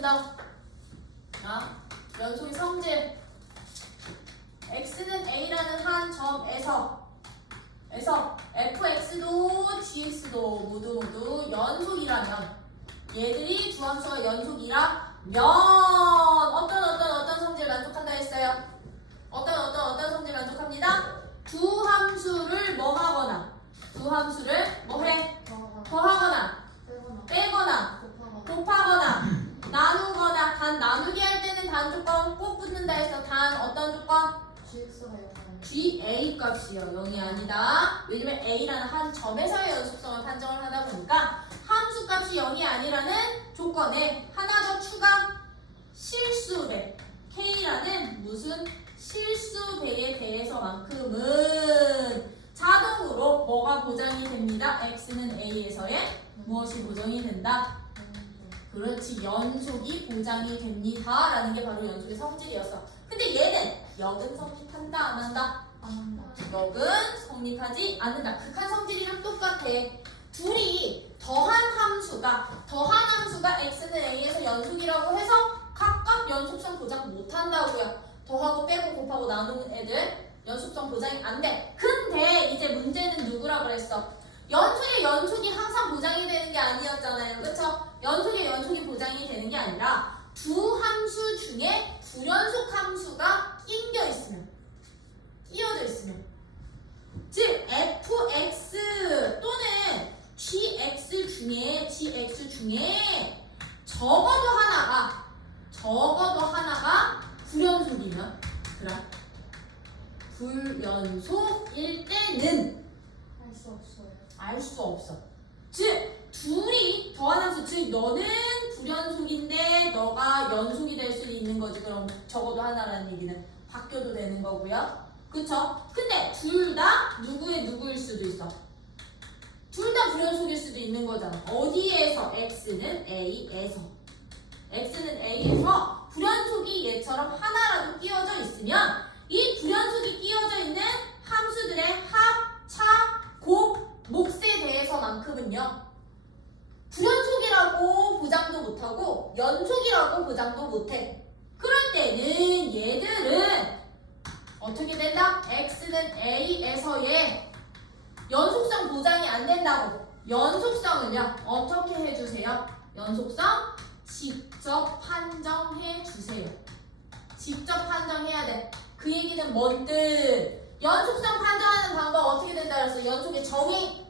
된다. 자, 연속의 성질. x는 a라는 한 점에서 fx도 gx도 모두 연속이라면, 얘들이 두 함수가 연속이라면 어떤 성질 만족한다 했어요? 어떤 성질 만족합니다? 두 함수를 뭐 하거나, 두 함수를 뭐 해? 더하거나 빼거나 곱하거나 나누거나. 단 나누기 할 때는 단 조건 꼭 붙는다 해서 단 어떤 조건? GA 값이요. 0이 아니다. 왜냐면 A라는 한 점에서의 연속성을 판정을 하다 보니까 함수 값이 0이 아니라는 조건에 하나 더 추가 실수배. K라는 무슨 실수배에 대해서만큼은 자동으로 뭐가 보장이 됩니다. X는 A에서의 무엇이 보장이 된다? 그렇지, 연속이 보장이 됩니다 라는 게 바로 연속의 성질이었어. 근데 얘는 역은 성립한다 안 한다? 안 한다. 역은 성립하지 않는다. 극한 성질이랑 똑같아. 둘이 더한 함수가 x는 a에서 연속이라고 해서 각각 연속성 보장 못한다고요. 더하고 빼고 곱하고 나누는 애들 연속성 보장이 안 돼. 근데 이제 문제는 누구라 그랬어? 연속이 항상 보장이 되는 게 아니었잖아요. 그쵸? 연속이 보장이 되는 게 아니라 두 함수 중에 불연속 함수가 끼어져 있으면 즉 fx 또는 gx 중에 적어도 하나가 불연속이면, 그럼 불연속일 때는 알 수 없어요. 알 수 없어. 즉 둘이 더한 함수, 즉 너는 불연속인데 너가 연속이 될 수 있는 거지. 그럼 적어도 하나라는 얘기는 바뀌어도 되는 거고요. 그쵸? 근데 둘 다 누구일 수도 있어. 둘 다 불연속일 수도 있는 거잖아. 어디에서? x는 a에서 불연속이 얘처럼 하나라도 끼워져 있으면 이 불연속이 끼워져 있는 함수들의 합, 차, 곱, 몫에 대해서만큼은요 불연속이라고 보장도 못하고 연속이라고 보장도 못해. 그럴 때는 얘들은 어떻게 된다? x는 a에서의 연속성 보장이 안 된다고. 연속성을요 어떻게 해주세요? 연속성 직접 판정해 주세요. 직접 판정해야 돼. 그 얘기는 뭔 뜻? 연속성 판정하는 방법 어떻게 된다 그랬어? 연속의 정의.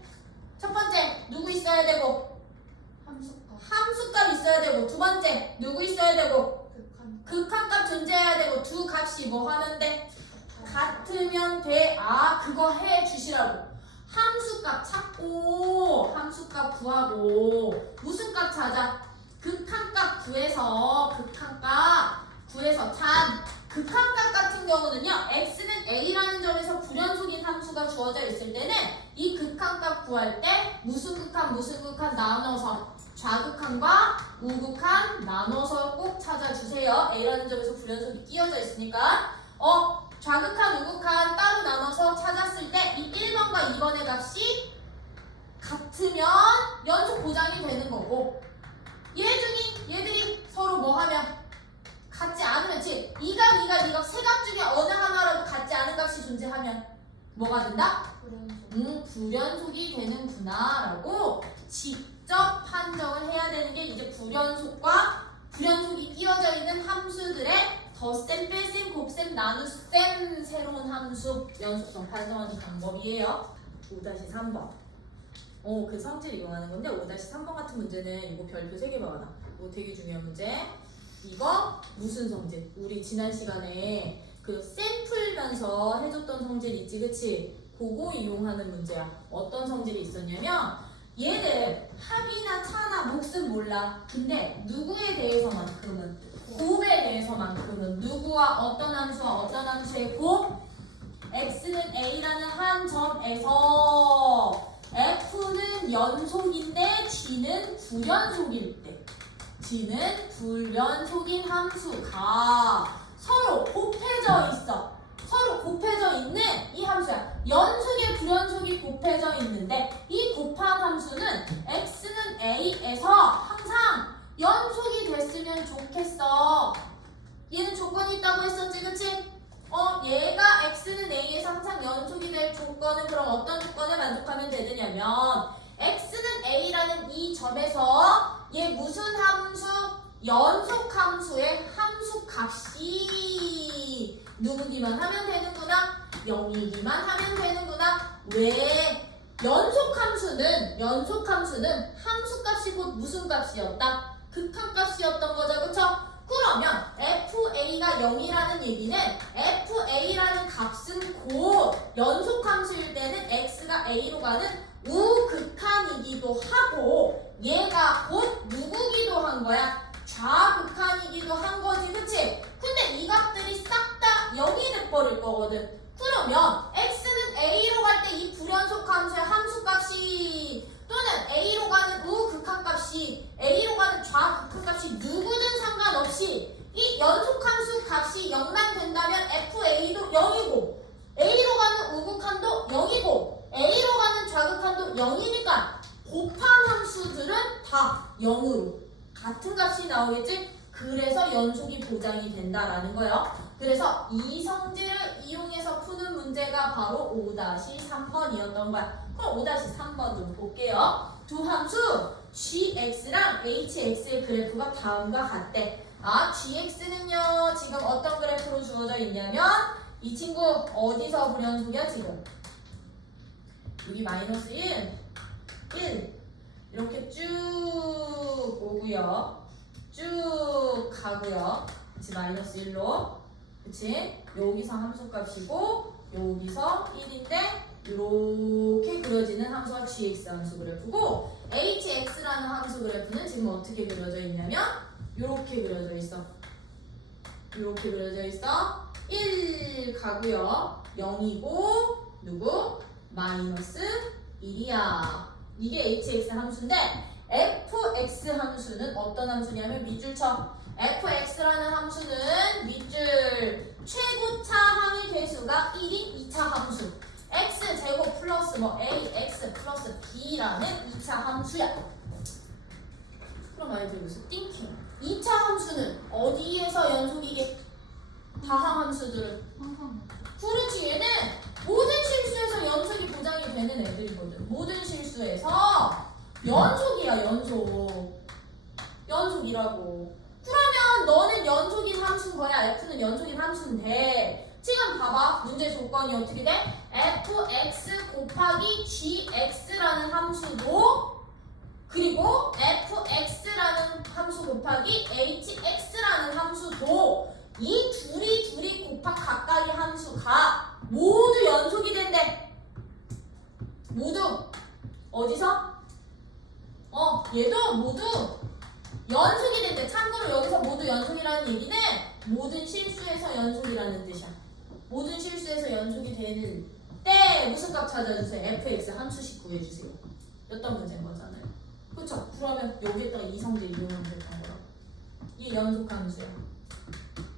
첫 번째 누구 있어야 되고? 함수값 있어야 되고. 두 번째 누구 있어야 되고? 극한값 존재해야 되고. 두 값이 뭐 하면 돼? 같으면 돼. 아, 그거 해 주시라고. 함수값 찾고 함수값 구하고 무슨 값 찾아? 극한값 구해서 참 극한값 같은 경우는요 x는 a라는 점에서 불연속인 함수가 주어져 있을 때는 이 극한값 구할 때 무슨 극한 나눠서 좌극한과 우극한 나눠서 꼭 찾아주세요. a라는 점에서 불연속이 끼어져 있으니까 좌극한 우극한 따로 나눠서 찾았을 때 이 1번과 2번의 값이 같으면 연속 보장이 되는 거고, 얘들이 서로 뭐 하면 같지 않으면, 즉 이 값 세 값 중에 어느 하나라도 같지 않은 값이 존재하면 뭐가 된다? 불연속이 되는구나 라고 직접 판정을 해야 되는 게 이제 불연속이 끼워져 있는 함수들의 덧셈, 뺄셈, 곱셈, 나눗셈 새로운 함수 연속성 판정하는 방법이에요. 5-3번. 그 성질 이용하는 건데 5-3번 같은 문제는 이거 별표 3개 박아놔. 이거 되게 중요한 문제. 이거 무슨 성질? 우리 지난 시간에 그 셈 풀면서 해줬던 성질 있지, 그치? 그거 이용하는 문제야. 어떤 성질이 있었냐면 얘들 합이나 차나 몫은 몰라. 근데 누구에 대해서만큼은, 곱에 대해서만큼은 누구와 어떤 함수의 곱? x는 a라는 한 점에서 f는 연속인데 g는 불연속일 때, g는 불연속인 함수가 서로 곱해져 있어. 서로 곱해져 있는 이 함수야. 연속에 불연속이 곱해져 있는데 이 곱한 함수는 x는 a에서 항상 연속이 됐으면 좋겠어. 얘는 조건이 있다고 했었지, 그치? 얘가 x는 a에서 항상 연속이 될 조건은 그럼 어떤 조건을 만족하면 되느냐면 x는 a라는 이 점에서 얘 무슨 함수? 연속 함수의 함수 값이 누구기만 하면 되는구나? 0이기만 하면 되는구나? 왜? 연속 함수는 함수 값이 곧 무슨 값이었다? 극한 값이었던 거죠, 그쵸? 그러면 FA가 0이라는 얘기는 FA라는 값은 곧 연속함수일 때는 X가 A로 가는 우극한이기도 하고 얘가 곧 누구기도 한 거야? 좌극한이기도 한 거지, 그치? 근데 이 값들이 싹 다 0이 돼버릴 거거든. 그러면 X는 A로 갈 때 이 불연속함수의 함수값이 또는 A로 가는 우극한값이 A로 가는 좌극한값이 누구든 상관없이 이 연속함수 값이 0만 된다면 FA도 0이고 A로 가는 우극한도 0이고 A로 가는 좌극한도 0이니까 곱한 함수들은 다 0으로 같은 값이 나오겠지? 그래서 연속이 보장이 된다라는 거예요. 그래서 이 성질을 이용해서 푸는 문제가 바로 5-3번이었던 거야. 그럼 5-3번 좀 볼게요. 두 함수 gx랑 hx의 그래프가 다음과 같대. gx는요 지금 어떤 그래프로 주어져 있냐면 이 친구 어디서 불연속이야 지금? 여기 마이너스 1 이렇게 쭉 오고요. 쭉 가고요. 그치, 마이너스 1로. 그치? 여기서 함수값이고 여기서 1인데 이렇게 그려지는 함수가 gx 함수 그래프고 hx라는 함수 그래프는 지금 어떻게 그려져 있냐면 이렇게 그려져 있어. 이렇게 그려져 있어. 1 가고요. 0이고 누구? 마이너스 1이야. 이게 hx 함수인데 fx 함수는 어떤 함수냐면 밑줄 쳐. fx라는 함수는 밑줄 최고차 항의 개수가 1인 2차 함수 x제곱 플러스 ax 플러스 b라는 2차 함수야. 그럼 아이들 무슨 띵킹 2차 함수는 어디에서 연속이게? 다항 함수들은 그렇지 얘는 모든 실수에서 연속이 보장이 되는 애들이거든. 모든 실수에서 연속이야 연속이라고. 그러면 너는 연속인 함수인 거야. F는 연속인 함수인데 지금 봐봐. 문제 조건이 어떻게 돼? fx 곱하기 gx라는 함수도 그리고 fx라는 함수 곱하기 hx라는 함수도 이 둘이 곱한 각각의 함수가 모두 연속이 된대. 모두 어디서? 얘도 모두 연속이 된대. 참고로 여기서 모두 연속이라는 얘기는 모든 실수에서 연속이라는 뜻이야. 모든 실수에서 연속이 되는 때 무슨 값 찾아주세요? fx 함수식 구해주세요. 어떤 문제인 거잖아요. 그쵸? 그러면 여기에다가 이 성질 이용하면 됐던 거야. 이게 연속 함수야.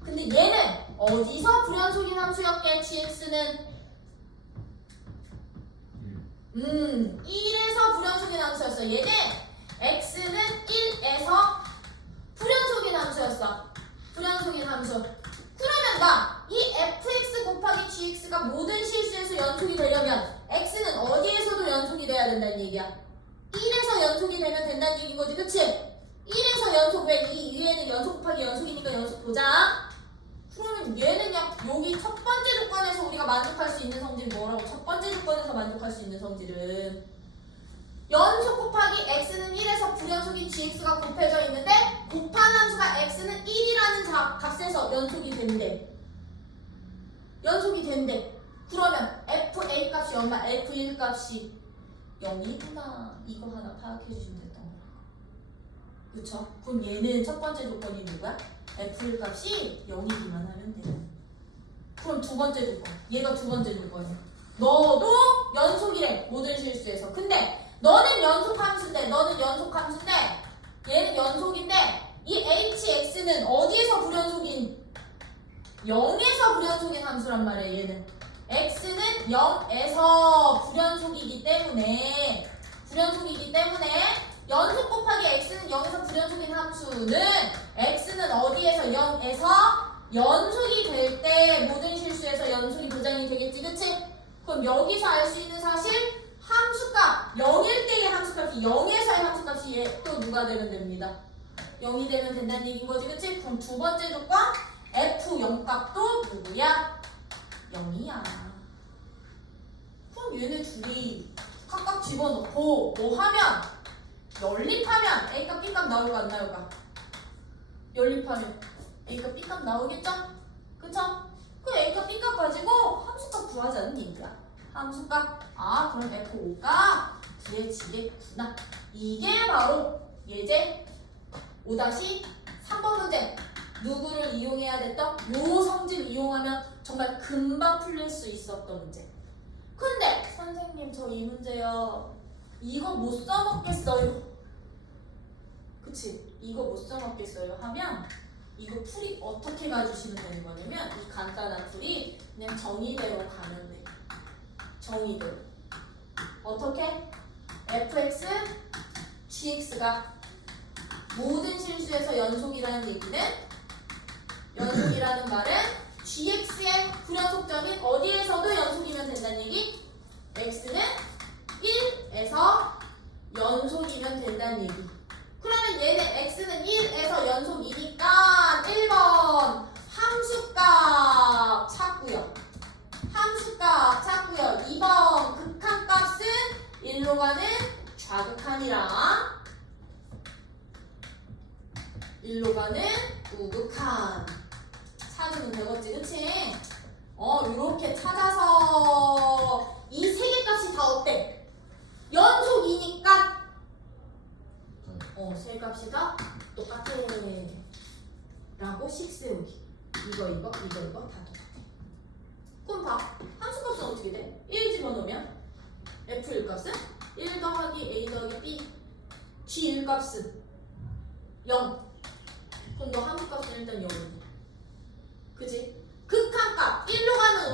근데 얘는 어디서 불연속인 함수였게? gx는 1에서 불연속인 함수였어. 얘는 x는 1에서 불연속인 함수였어. 불연속인 함수. 그러면 이 fx 곱하기 gx가 모든 실수에서 연속이 되려면 x는 어디에서도 연속이 돼야 된다는 얘기야. 1에서 연속이 되면 된다는 얘기인 거지, 그치? 1에서 연속, 왜 이 위에는 연속 곱하기 연속이니까 연속 보자. 그러면 얘는 그냥 여기 첫 번째 조건에서 우리가 만족할 수 있는 성질이 뭐라고? 첫 번째 조건에서 만족할 수 있는 성질은 연속 곱하기 x는 1에서 불연속인 gx가 곱해져 있는데 곱한 함수가 x는 1이라는 값에서 연속이 된대. 연속이 된대. 그러면 fa 값이 얼마? f1 값이 0이구나. 이거 하나 파악해 주시면 됐던 거야. 그쵸? 그럼 얘는 첫 번째 조건이 누구야? f1 값이 0이기만 하면 돼. 그럼 두 번째 조건. 얘가 두 번째 조건이야. 너도 연속이래. 모든 실수에서. 근데 너는 연속함수인데 얘는 연속인데 이 hx는 어디에서 불연속인? 0에서 불연속인 함수란 말이야. 얘는 x는 0에서 불연속이기 때문에 연속 곱하기 x는 0에서 불연속인 함수는 x는 어디에서 0에서 연속이 될 때 모든 실수에서 연속이 보장이 되겠지, 그치? 그럼 여기서 알 수 있는 사실 함수값 0일 때의 함수값이 0에서의 함수값이 또 누가 되면 됩니다. 0이 되면 된다는 얘기인 거지, 그치? 그럼 두 번째 조건 f0 값도 누구야? 0이야. 그럼 얘네 둘이 각각 집어넣고 뭐 하면 연립하면 A값 B값 나올까 안 나올까? 연립하면 A값 B값 나오겠죠? 그쵸? 그 A값 B값 가지고 함수값 구하자는 얘기야. 함수값 그럼 F5가 구해지겠구나. 이게 바로 예제 5-3번 문제. 누구를 이용해야 됐던? 요 성질 이용하면 정말 금방 풀릴 수 있었던 문제. 근데 선생님 저 이 문제요 이거 못 써먹겠어요. 그치? 이거 못 써먹겠어요 하면 이거 풀이 어떻게 가주시면 되는 거냐면 이 간단한 풀이 그냥 정의대로 가면 돼. 정의대로. 어떻게? fx, gx가 모든 실수에서 연속이라는 얘기는 연속이라는 말은 gx의 불연속점인 어디에서도 연속이면 된다는 얘기? x는 1에서 연속이면 된다는 얘기. 그러면 얘는 x는 1에서 연속이니까 1번 함수값 찾고요. 함수값 찾고요. 2번 극한값은 1로 가는 좌극한이랑 1로 가는 우극한 찾으면 되겠지, 그치? 이렇게 찾아서 이 세 개 값이 다 어때? 연속이니까 세 값이 다 똑같아 라고 식 세우기. 이거 다 똑같아. 그럼 봐. 함수값은 어떻게 돼? 1 집어넣으면 f1 값은 1 더하기 a 더하기 b g1 값은 0. 그럼 너 함수값은 일단 0이야. 그치? 극한값 1로 가는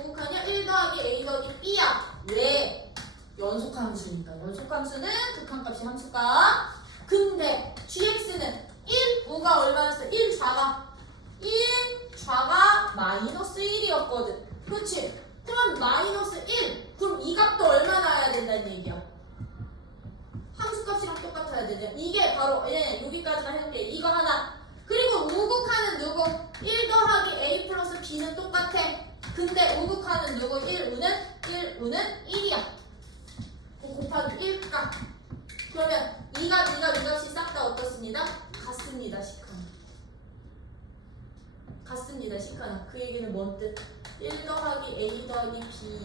우극한이야. 1 더하기 a 더하기 b야. 왜? 연속함수니까. 연속함수는 극한값이 함수값. 근데 gx는 1, 5가 얼마였어? 1 좌가 1 좌가 마이너스 1이었거든. 그렇지? 그럼 마이너스 1. 그럼 이 값도 얼마 나와야 된다는 얘기야? 함수값이랑 똑같아야 되죠. 이게 바로 여기까지만 해볼게. 이거 하나. 그리고 우극한은 누구? 1 더하기 a 플러스 b는 똑같아. 근데 우극한은 누구? 1우는 1이야. 곱하기 1값. 그러면 이 값이 싹 다 어떻습니다? 같습니다. 식하나. 그 얘기는 뭔 뜻? 1 더하기 a 더하기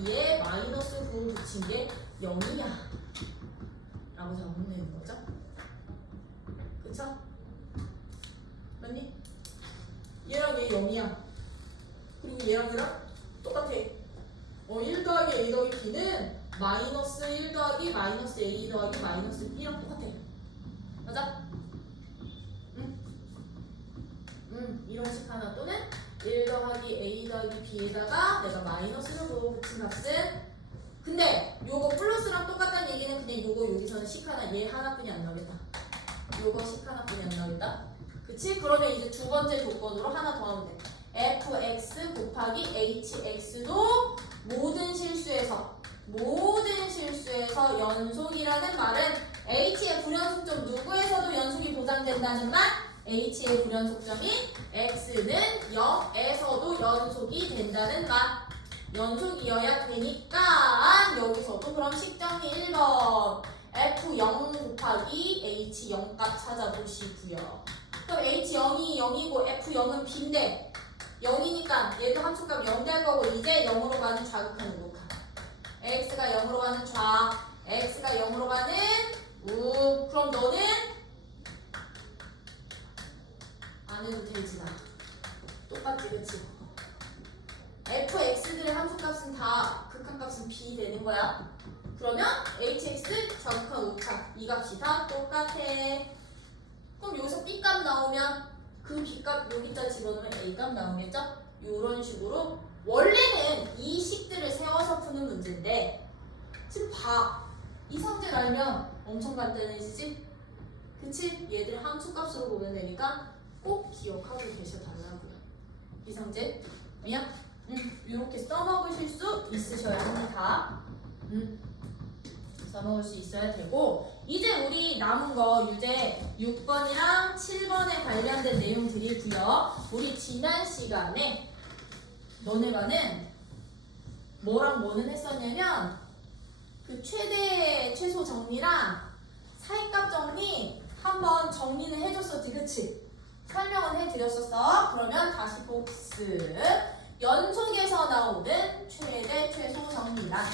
b에 마이너스 9를 붙인 게 0이야 라고 적으면 되는 거죠. 그쵸? 맞니? 얘랑 얘 0이야. 그리고 얘랑 똑같아. 1 더하기 a 더하기 b는 마이너스 1 더하기 마이너스 a 더하기 마이너스 b랑 똑같아. 맞아? 이런 식 하나 또는 1 더하기 a 더하기 b에다가 내가 마이너스를 붙인 값은 근데 요거 플러스랑 똑같다는 얘기는 그냥 요거 여기서는 식 하나 얘 하나뿐이 안 나오겠다. 요거 식 하나뿐이 안 나오겠다. 그치? 그러면 이제 두 번째 조건으로 하나 더 하면 돼. fx 곱하기 hx도 모든 실수에서 연속이라는 말은 h의 불연속점 누구에서도 연속이 보장된다는 말? h의 불연속점인 x는 0에서도 연속이 된다는 말. 연속이어야 되니까 여기서도 그럼 식정리 1번 f0 곱하기 h0 값 찾아보시고요. 그럼 h0이 0이고 f0은 b인데 0이니까 얘도 함수값 0 될 거고 이제 0으로 가는 좌극한 우극한 x가 0으로 가는 좌 x가 0으로 가는 우. 그럼 너는 안 해도 되지 나. 똑같지 그치? fx들의 함수값은 다 극한값은 b 되는 거야. 그러면 hx 좌극한 우극한 이 값이 다 똑같아. 그럼 여기서 b값 나오면 그 b값 여기다 집어넣으면 a값 나오겠죠? 이런 식으로 원래는 이 식들을 세워서 푸는 문제인데 지금 봐. 이 성질 알면 엄청 간단해지지? 그치? 얘들 함수값으로 보면 되니까 꼭 기억하고 계셔달라고요. 이성재, 미야, 이렇게 써먹으실 수 있으셔야 합니다. 써먹을 수 있어야 되고, 이제 우리 남은 거 유제 6번이랑 7번에 관련된 내용 드릴게요. 우리 지난 시간에 너네가는 뭐랑 뭐는 했었냐면 그 최대 최소 정리랑 사이값 정리 한번 정리는 해줬었지, 그치? 설명은 해드렸었어. 그러면 다시 복습. 연속에서 나오는 최대 최소 정리란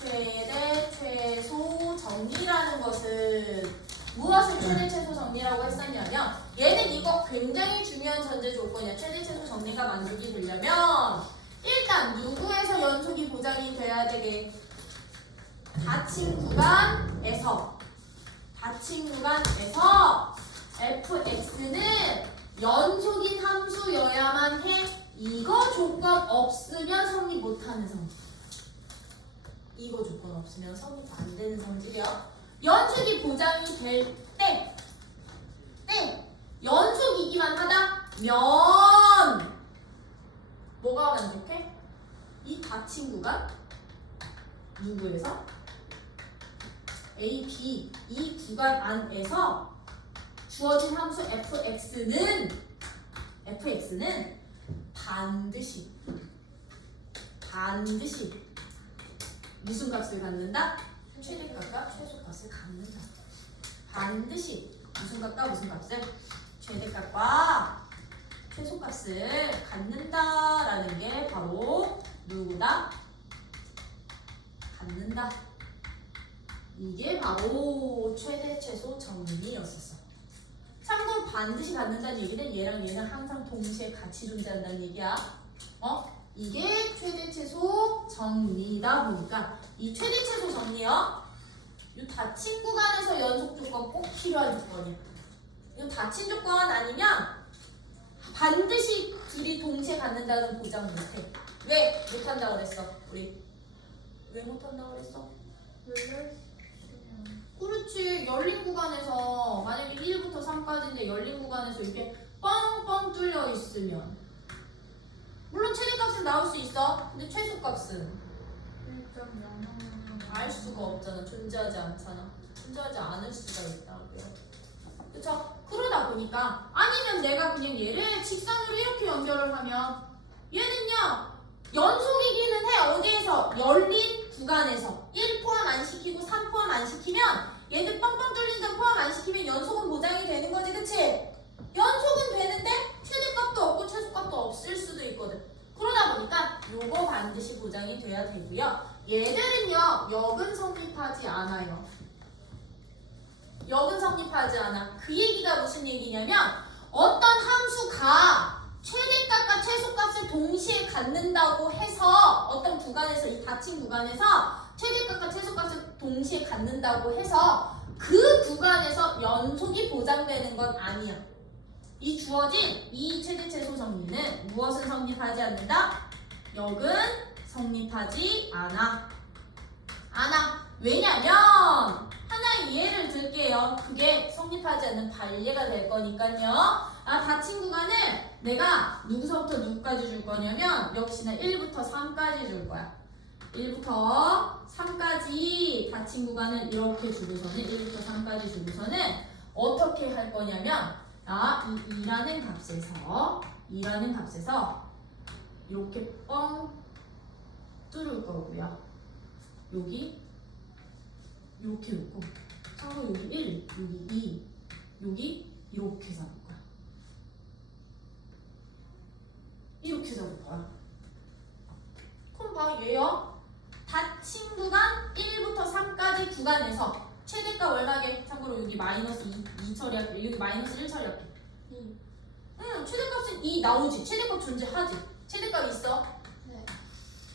최대 최소 정리라는 것은 무엇을 최대 최소 정리라고 했었냐면 얘는 이거 굉장히 중요한 전제 조건이야. 최대 최소 정리가 만족이 되려면 일단 누구에서 연속이 보장이 돼야 되게 닫힌 구간에서 fx는 연속인 함수여야만 해. 이거 조건 없으면 성립 못하는 성질. 이거 조건 없으면 성립 안 되는 성질이야. 연속이 보장이 될 때 연속이기만 하다면 뭐가 만족해? 이 닫힌 구간 누구에서? A, B 이 구간 안에서 주어진 함수 fx는 반드시 무슨 값을 갖는다? 최대값과 최소값을 갖는다. 반드시 무슨 값과 무슨 값을? 최대값과 최소값을 갖는다라는 게 바로 누구다? 갖는다. 이게 바로 최대 최소 정리였었어. 참고로 반드시 갖는다는 얘기는 얘랑 항상 동시에 같이 존재한다는 얘기야. 이게 최대 최소 정리다 보니까 이 최대 최소 정리요. 이 닫힌 구간에서 연속 조건 꼭 필요한 조건이야. 이 닫힌 조건 아니면 반드시 둘이 동시에 갖는다는 보장 못해. 왜 못한다고 그랬어? 우리 왜 못한다고 그랬어? 그렇지. 열린 구간에서 만약에 1부터 3까지인데 열린 구간에서 이렇게 뻥뻥 뚫려 있으면 물론 최대값은 나올 수 있어. 근데 최소값은 알 수가 없잖아. 존재하지 않잖아. 존재하지 않을 수가 있다고요. 그쵸? 그러다 보니까 아니면 내가 그냥 얘를 직선으로 이렇게 연결을 하면 얘는요 연속이기는 해. 어디에서? 열린 구간에서 1 포함 안 시키고 3 포함 안 시키면 얘들 뻥뻥 뚫린 데 포함 안 시키면 연속은 보장이 되는 거지, 그치? 연속은 되는데 최대값도 없고 최소값도 없을 수도 있거든. 그러다 보니까 요거 반드시 보장이 돼야 되고요. 얘들은요 역은 성립하지 않아요. 역은 성립하지 않아. 그 얘기가 무슨 얘기냐면 어떤 함수가 최대값과 최소값을 동시에 갖는다고 해서 어떤 구간에서 이 닫힌 구간에서 최대값과 최소값을 동시에 갖는다고 해서 그 구간에서 연속이 보장되는 건 아니야. 이 주어진 이 최대 최소 정리는 무엇을 성립하지 않는다? 역은 성립하지 않아. 왜냐면 하나의 예를 들게요. 그게 성립하지 않는 반례가 될 거니까요. 닫힌 구간을 내가 누구서부터 누구까지 줄 거냐면 역시나 1부터 3까지 줄 거야. 1부터 3까지 닫힌 구간을 이렇게 주고서는 1부터 3까지 주고서는 어떻게 할 거냐면 이 2라는 값에서 이렇게 뻥 뚫을 거고요. 여기 이렇게 놓고 참고로 여기 1, 여기 2, 여기 이렇게 잡을 거야. 이렇게 잡을 거야. 그럼 봐 얘요. 닫힌 구간 1부터 3까지 구간에서 최대값 얼마게? 참고로 여기 마이너스 2 처리할게. 여기 마이너스 1 처리할게. 최대값은 2 나오지. 최대값 존재하지. 최대값 있어. 네.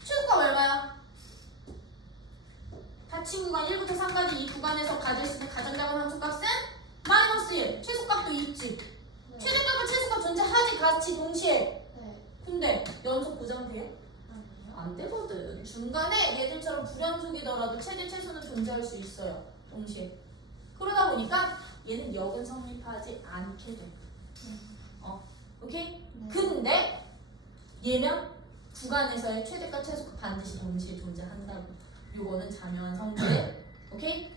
최소값 얼마야? 닫힌 구간 1부터 3까지 이 구간에서 가질 수 있는 가정작은 함수값은 마이너스 1. 최소값도 있지. 네. 최대값과 최소값 존재하지. 같이 동시에. 네. 근데 연속 보장돼요? 아니요. 안 되거든. 중간에 얘들처럼 불연속이더라도 최대 최소는 존재할 수 있어요. 동시에. 그러다 보니까 얘는 역은 성립하지 않게 돼. 오케이? 네. 근데 얘면 구간에서의 최대값 최소값 반드시 동시에 존재한다고. 요거는 자명한 성질. 오케이?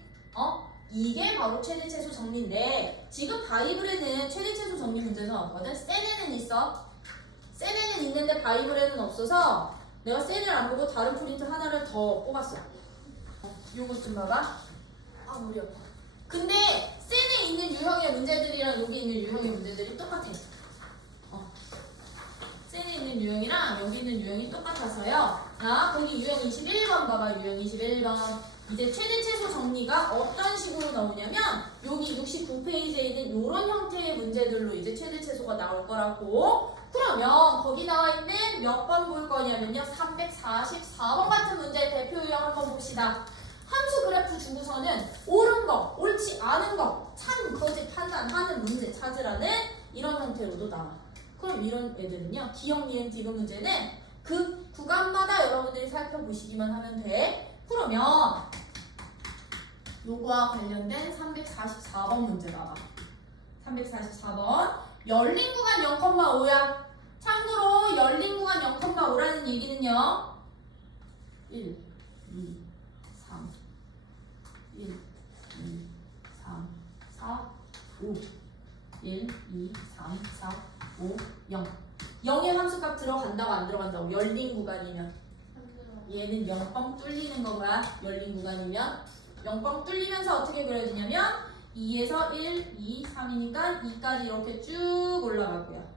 이게 바로 최대 최소 정리인데 지금 바이블에는 최대 최소 정리 문제는 없거든. 센에는 있어. 센에는 있는데 바이블에는 없어서 내가 센을 안 보고 다른 프린트 하나를 더 뽑았어. 요거 좀 봐봐. 아 머리 아파. 근데 센에 있는 유형의 문제들이랑 여기 있는 유형의 문제들이 똑같아. 센에 있는 유형이랑 여기 있는 유형이 똑같아서요. 거기 유형 21번 봐봐. 유형 21번. 이제 최대 최소 정리가 어떤 식으로 나오냐면 여기 69페이지에 있는 이런 형태의 문제들로 이제 최대 최소가 나올 거라고. 그러면 거기 나와 있는 몇 번 볼 거냐면요. 344번 같은 문제 대표 유형 한번 봅시다. 함수 그래프 주고서는 옳은 거, 옳지 않은 거, 참, 거짓 판단하는 문제 찾으라는 이런 형태로도 나와. 그럼 이런 애들은요. 기억, 니은, 디귿 문제는 그 구간마다 여러분들이 살펴보시기만 하면 돼. 그러면 요거와 관련된 344번 문제 봐봐. 344번. 열린 구간 0,5야. 참고로 열린 구간 0,5라는 얘기는요. 1, 2, 3, 1, 2, 3, 4, 5. 1, 2, 3, 4, 5, 0. 0의 함수값 들어간다고 안 들어간다고? 열린 구간이면. 얘는 0뻥 뚫리는 거야. 열린 구간이면. 0뻥 뚫리면서 어떻게 그려지냐면 2에서 1, 2, 3이니까 2까지 이렇게 쭉 올라가고요.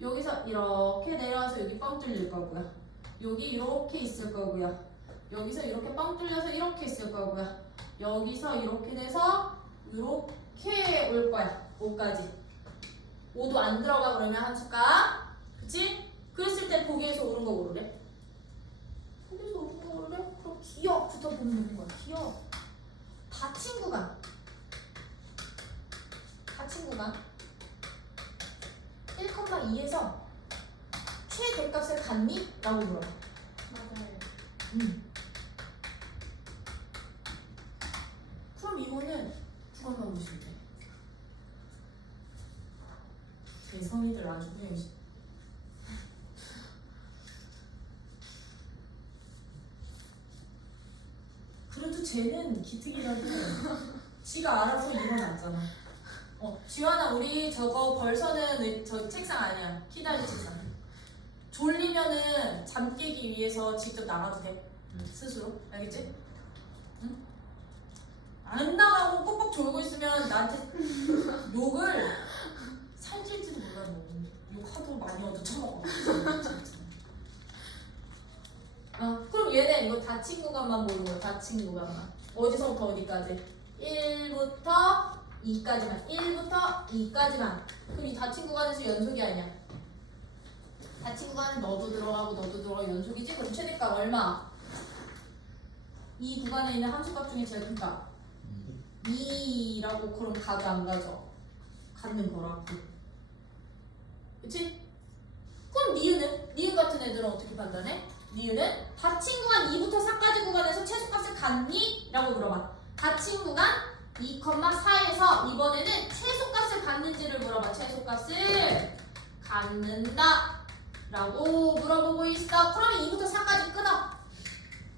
여기서 이렇게 내려와서 여기 뻥 뚫릴 거고요. 여기 이렇게 있을 거고요. 여기서 이렇게 뻥 뚫려서 이렇게 있을 거고요. 여기서 이렇게 돼서 이렇게 올 거야. 5까지. 5도 안 들어가 그러면 함수가. 그치? 그랬을 때 보기에서 옳은 거 모르래? 보기에서 옳은 거 모르래? 그럼 기억부터 보면 되는 거야. 기억. 닫힌 구간. 닫힌 구간. 1,2에서 최대값을 갖니? 라고 물어. 맞아요. 그럼 이거는 구간만 보시면 돼. 대성이들 아주 그냥 그래도 쟤는 기특이라도 지가 알아서 일어났잖아. 지환아 우리 저거 벌서는 왜 저 책상 아니야. 키다리 책상. 졸리면은 잠 깨기 위해서 직접 나가도 돼. 스스로. 알겠지? 응? 안 나가고 꾹꾹 졸고 있으면 나한테 욕을 살찔지도 몰라. 욕 하도 많이 얻어 처먹어. 그럼 얘네 이거 닫힌 구간만 보는 거야. 닫힌 구간만. 어디서부터 어디까지? 1부터 2까지만. 1부터 2까지만. 그럼 이 닫힌 구간에서 연속이 아니야. 닫힌 구간은 너도 들어가고 너도 들어가고 연속이지? 그럼 최대값 얼마? 이 구간에 있는 함수값 중에 제일 큰 값. 2라고 그럼 가도 안 가죠? 갖는 거라고. 그치? 그럼 니은은? 니은 같은 애들은 어떻게 판단해? 니은은 닫힌 구간 2부터 4까지 구간에서 최소값을 갖니? 라고 물어봐. 닫힌 구간 2,4에서 이번에는 최소값을 갖는지를 물어봐. 최소값을 갖는다 라고 물어보고 있어. 그러면 2부터 4까지 끊어.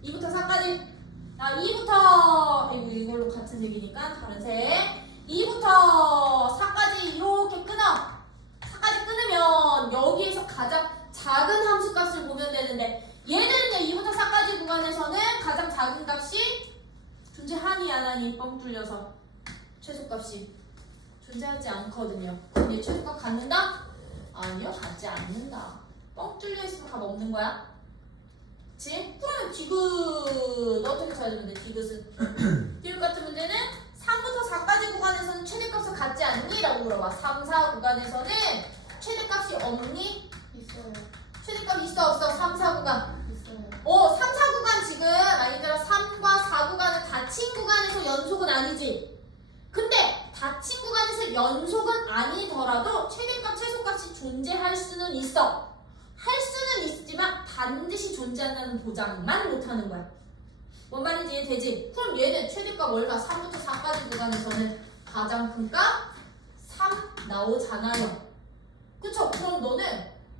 2부터 4까지. 자, 2부터 이걸로 같은 색이니까 다른 색. 2부터 4까지 이렇게 끊어. 4까지 끊으면 여기에서 가장 작은 함수값을 보면 되는데 얘들은요 2부터 4까지 구간에서는 가장 작은 값이 존재하니 안 하니 뻥 뚫려서 최소값이 존재하지 않거든요. 그럼 얘 최소값 갖는다? 아니요, 갖지 않는다. 뻥 뚫려 있으면 값 없는 거야. 그치? 그러면 디귿 어떻게 찾으면 돼? 디귿은 디귿 같은 문제는 3부터 4까지 구간에서는 최대값을 갖지 않니? 라고 물어봐. 3, 4 구간에서는 최대값이 없니? 있어요. 최대값 있어 없어? 3, 4 구간. 있어요. 3, 4 구간 지금 아이들아 3과 4 구간은 닫힌 구간에서 연속은 아니지. 근데 닫힌 구간에서 연속은 아니더라도 최대값, 최소값이 존재할 수는 있어. 할 수는 있지만 반드시 존재한다는 보장만 못하는 거야. 뭔 말인지 이해되지? 그럼 얘는 최대값 얼마? 3부터 4까지 구간에서는 가장 큰 값 3 나오잖아요. 그쵸? 그럼 너는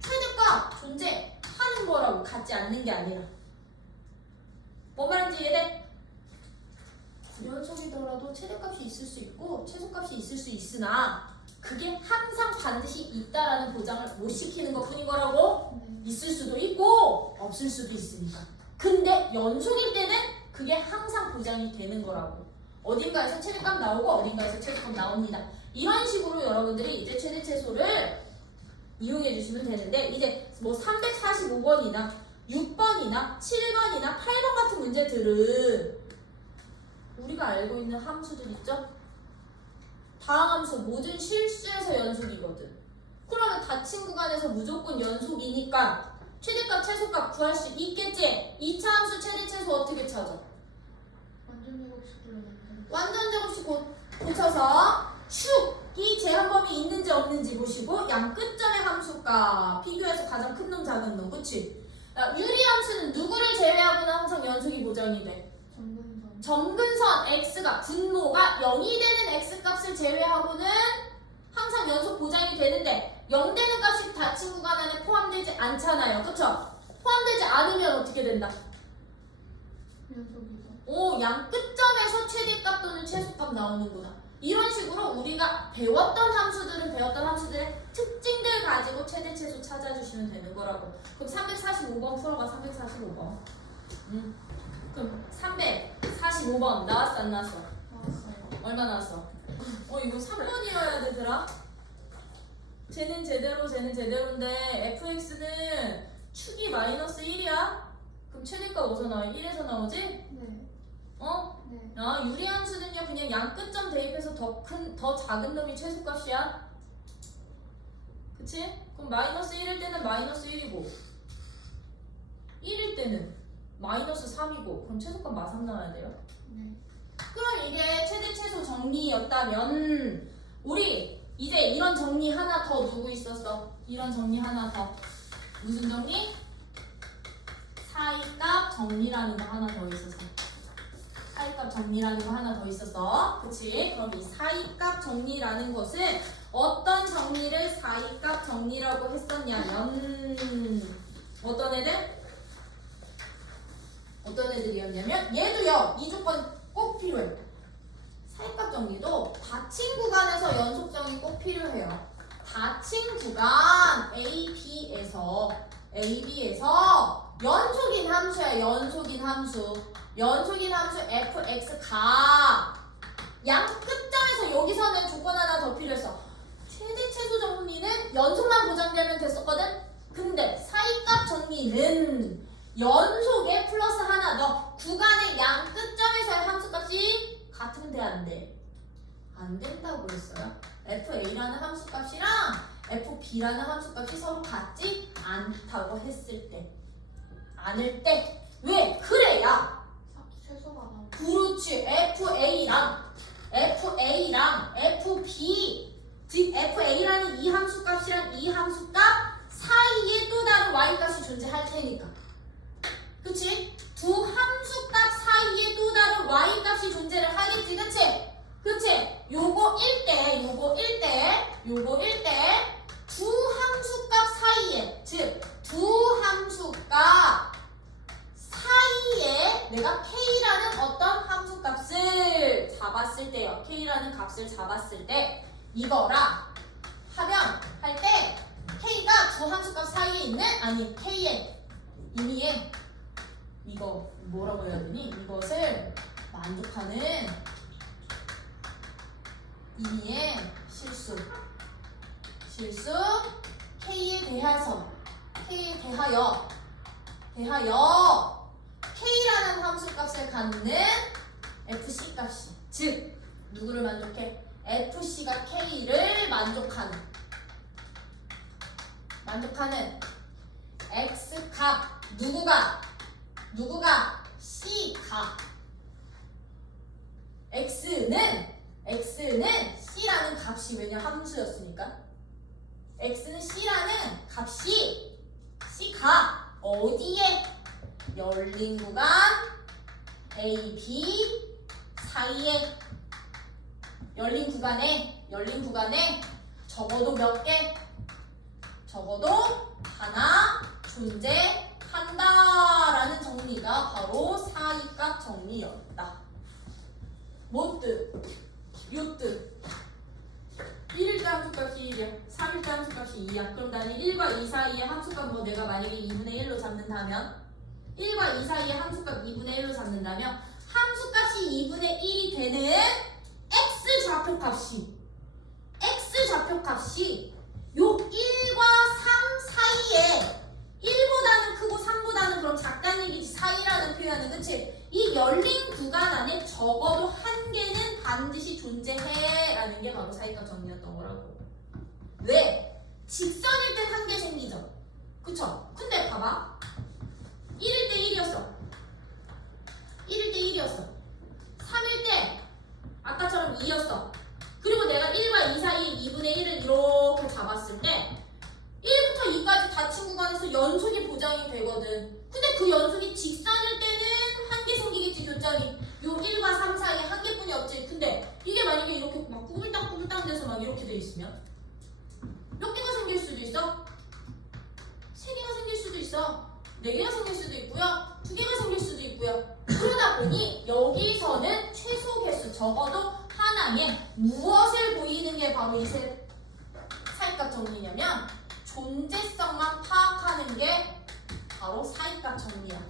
최대값 존재하는 거라고 갖지 않는 게 아니라 뭔 말인지 이해돼? 불연속이더라도 최대값이 있을 수 있고 최소값이 있을 수 있으나 그게 항상 반드시 있다라는 보장을 못 시키는 것 뿐인 거라고. 네. 있을 수도 있고 없을 수도 있으니까. 근데 연속일 때는 그게 항상 보장이 되는 거라고. 어딘가에서 최대값 나오고 어딘가에서 최소값 나옵니다. 이런 식으로 여러분들이 이제 최대 최소를 이용해 주시면 되는데 이제 뭐 345번이나 6번이나 7번이나 8번 같은 문제들은 우리가 알고 있는 함수들 있죠? 다항함수 모든 실수에서 연속이거든. 그러면 닫힌 구간에서 무조건 연속이니까 최대값 최소값 구할 수 있겠지? 2차 함수 최대 최소 어떻게 찾아? 완전 제곱식 불러냈는데. 완전 제곱식 고쳐서 축이 제한범위 있는지 없는지 보시고 양 끝점의 함수값 비교해서 가장 큰 놈 작은 놈. 그치? 유리함수는 누구를 제외하고는 항상 연속이 보장이 돼. 점근선. 점근선 x가 분모가 0이 되는 x값을 제외하고는 항상 연속 보장이 되는데 0 되는 값이 닫힌 구간 안에 포함되지 않잖아요. 그쵸? 포함되지 않으면 어떻게 된다? 연속이죠. 오, 양 끝점에서 최대값 또는 최소값 나오는구나. 이런 식으로 우리가 배웠던 함수들의 특징들 가지고 최대 최소 찾아주시면 되는 거라고. 그럼 345번 풀어봐. 345번. 그럼 345번 나왔어 안 나왔어? 나왔어요. 얼마 나왔어? 이거 3번이어야 되더라. 쟤는 제대로인데 fx는 축이 마이너스 1이야? 그럼 최대값 어디서 나와? 1에서 나오지? 네. 네. 유리함수는요 그냥 양 끝점 대입해서 더 작은 놈이 최소값이야. 그치? 그럼 마이너스 1일 때는 마이너스 1이고 1일 때는 마이너스 3이고 그럼 최소값 마삼 나와야 돼요. 네. 그럼 이게 최대 최소 정리였다면 우리 이제 이런 정리 하나 더 두고 있었어. 이런 정리 하나 더. 무슨 정리? 사이값 정리라는 거 하나 더 있었어. 사이값 정리라는 거 하나 더 있었어. 그치? 그럼 이 사이값 정리라는 것은 어떤 정리를 사이값 정리라고 했었냐면 어떤 애들이었냐면 얘도요. 이 조건 꼭 필요해. 사이값 정리도 닫힌 구간에서 연속 정리 꼭 필요해요. 닫힌 구간 AB에서 연속인 함수야. 연속인 함수 fx가 양 끝점에서 여기서는 조건 하나 더 필요했어. 최대 최소 정리는 연속만 보장되면 됐었거든. 근데 사이값 정리는 연속에 플러스 하나 더 구간의 양 끝점에서의 함수값이 같으면 돼 안 돼? 안 된다고 했어요. fa라는 함수값이랑 fb라는 함수값이 서로 같지 않다고 했을 때 않을 때 왜? 그래야 최소가 나오고. 그렇지. FA랑 FB 즉 FA라는 이 함수값이랑 이 함수값 사이에 또 다른 Y값이 존재할 테니까 그치? 두 함수값 사이에 또 다른 Y값이 존재를 하겠지 그치? 그치? 요거 1대 두 함수값 사이에 즉 두 함수값 사이에 내가 K라는 어떤 함수값을 잡았을 때요. K라는 값을 잡았을 때 이거랑 하면 할 때 K가 두 함수값 사이에 있는 K의 의미에 이거 뭐라고 해야 되니? 이것을 만족하는 의미의 실수 K에 대하여 K라는 함수값을 갖는 FC 값이 즉 누구를 만족해? FC가 K를 만족하는 X값 누구가 C가 X는 C라는 값이 왜냐 함수였으니까 X는 C라는 값이 C가 어디에? 열린 구간 A, B 사이에 열린 구간에 적어도 몇 개? 적어도 하나 존재한다라는 정리가 바로 사이값 정리였다. 뭐 뜻? 요 뜻. 1일 때 함수값이 1이야. 3일 때 함수값이 2야. 그럼 나는 1과 2 사이에 함수값 뭐 내가 만약에 2분의 1로 잡는다면 1과 2 사이에 함수값 2분의 1로 잡는다면 함수값이 2분의 1이 되는 x 좌표값이 요 1과 3 사이에 1보다는 크고 3보다는 그럼 작다는 얘기지. 사이라는 표현은 그치? 이 열린 구간 안에 적어도 한 개는 반드시 존재해 라는 게 바로 사이값 정리였던 거라고. 왜? 직선일 땐 한 개 생기죠. 그쵸? 근데 봐봐 1일 때 1이었어. 3일 때 아까처럼 2였어. 그리고 내가 1과 2 사이에 2분의 1을 이렇게 잡았을 때 1부터 2까지 닫힌 구간에서 연속이 보장이 되거든. 근데 그 연속이 직선일 때는 한 개 생기겠지. 교점이 요 1과 3 사이에 한 개뿐이 없지. 근데 이게 만약에 이렇게 막 꾸불땅 돼서 막 이렇게 돼 있으면 몇 개가 생길 수도 있어? 3개가 생길 수도 있어. 4개가 생길 수도 있고요. 2개가 생길 수도 있고요. 그러다 보니 여기서는 최소 개수 적어도 하나에 무엇을 보이는 게 바로 이 사이값 정리냐면 존재성만 파악하는 게 바로 사이값 정리야.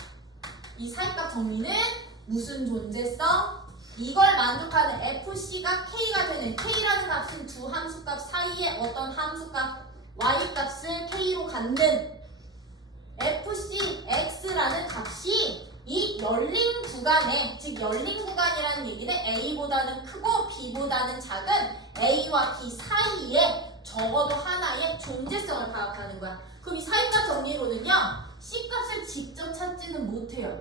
이 사이값 정리는 무슨 존재성? 이걸 만족하는 FC가 K가 되는 K라는 값은 두 함수값 사이에 어떤 함수값 Y값을 K로 갖는 FC X라는 값이 이 열린 구간에, 즉 열린 구간이라는 얘기는 A보다는 크고 B보다는 작은 A와 B 사이에 적어도 하나의 존재성을 파악하는 거야. 그럼 이 사이값 정리로는요, C값을 직접 찾지는 못해요.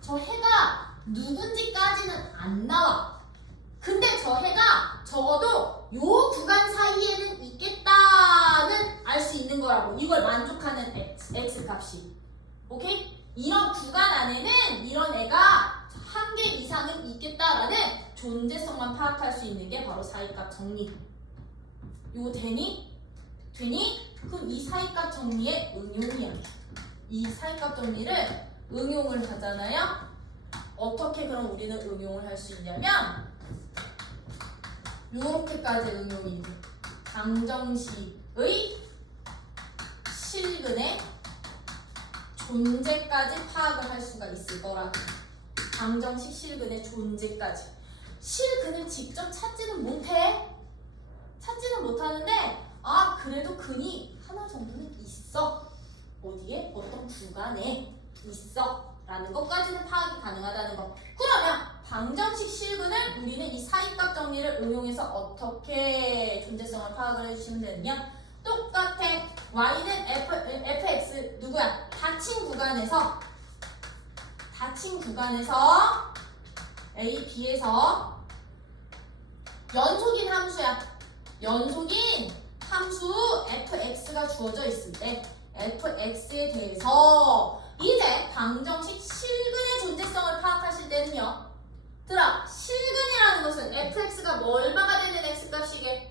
저 해가 누군지까지는 안 나와. 근데 저 해가 적어도 요 구간 사이에는 있겠다는 알 수 있는 거라고. 이걸 만족하는 X값이. 오케이? 이런 구간 안에는 이런 애가 한 개 이상은 있겠다라는 존재성만 파악할 수 있는 게 바로 사이값 정리. 이거 되니? 그럼 이 사이값 정리의 응용이야. 이 사이값 정리를 응용을 하잖아요. 어떻게 그럼 우리는 응용을 할 수 있냐면 요렇게까지 응용이 돼. 방정식의 실근의 존재까지 파악을 할 수가 있을 거라. 방정식 실근의 존재까지. 실근을 직접 찾지는 못하는데 그래도 근이 하나 정도는 있어. 어디에? 어떤 구간에 있어 라는 것까지는 파악이 가능하다는 거. 그러면 방정식 실근을 우리는 이 사이값 정리를 응용해서 어떻게 존재성을 파악을 해주시면 되느냐? 똑같아. y는 fx 누구야? 닫힌 구간에서 a, b에서 연속인 함수야. 연속인 함수 fx가 주어져 있을 때 fx에 대해서 이제 방정식 실근의 존재성을 파악하실 때는요. 들어, 실근이라는 것은 fx가 뭐 얼마가 되는 x값이게?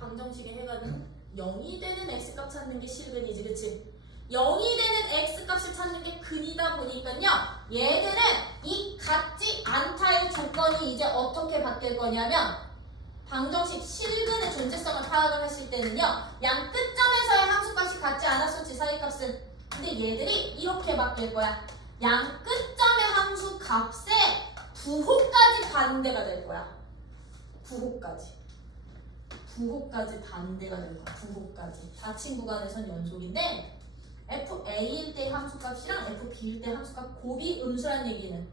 방정식의 해가는 0이 되는 x값 찾는 게 실근이지, 그치? 0이 되는 x값을 찾는 게 근이다 보니까요. 얘들은 이 같지 않다의 조건이 이제 어떻게 바뀔 거냐면 방정식 실근의 존재성을 파악을 하실 때는요. 양 끝점에서의 함수값이 같지 않았었지, 사이값은. 근데 얘들이 이렇게 바뀔 거야. 양 끝점의 함수 값에 부호까지 반대가 될 거야. 부호까지 반대가 될 거야. 부호까지. 닫힌 구간에선 연속인데 FA일 때 함수값이랑 FB일 때 함수값 곱이 음수란 얘기는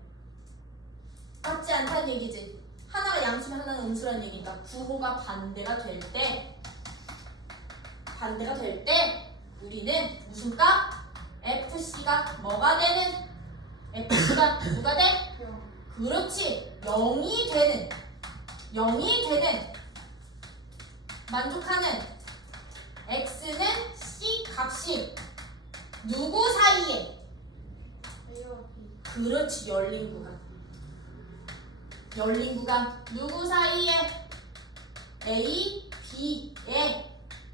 같지 않다는 얘기지. 하나가 양수면 하나는 음수란 얘기니까 부호가 반대가 될 때 우리는 무슨 값? FC가 뭐가 되는? FC가 누가 돼? 그렇지. 0이 되는 만족하는 X는 C 값이 누구 사이에? A와 B. 그렇지, 열린 구간. 열린 구간. 누구 사이에? A, B에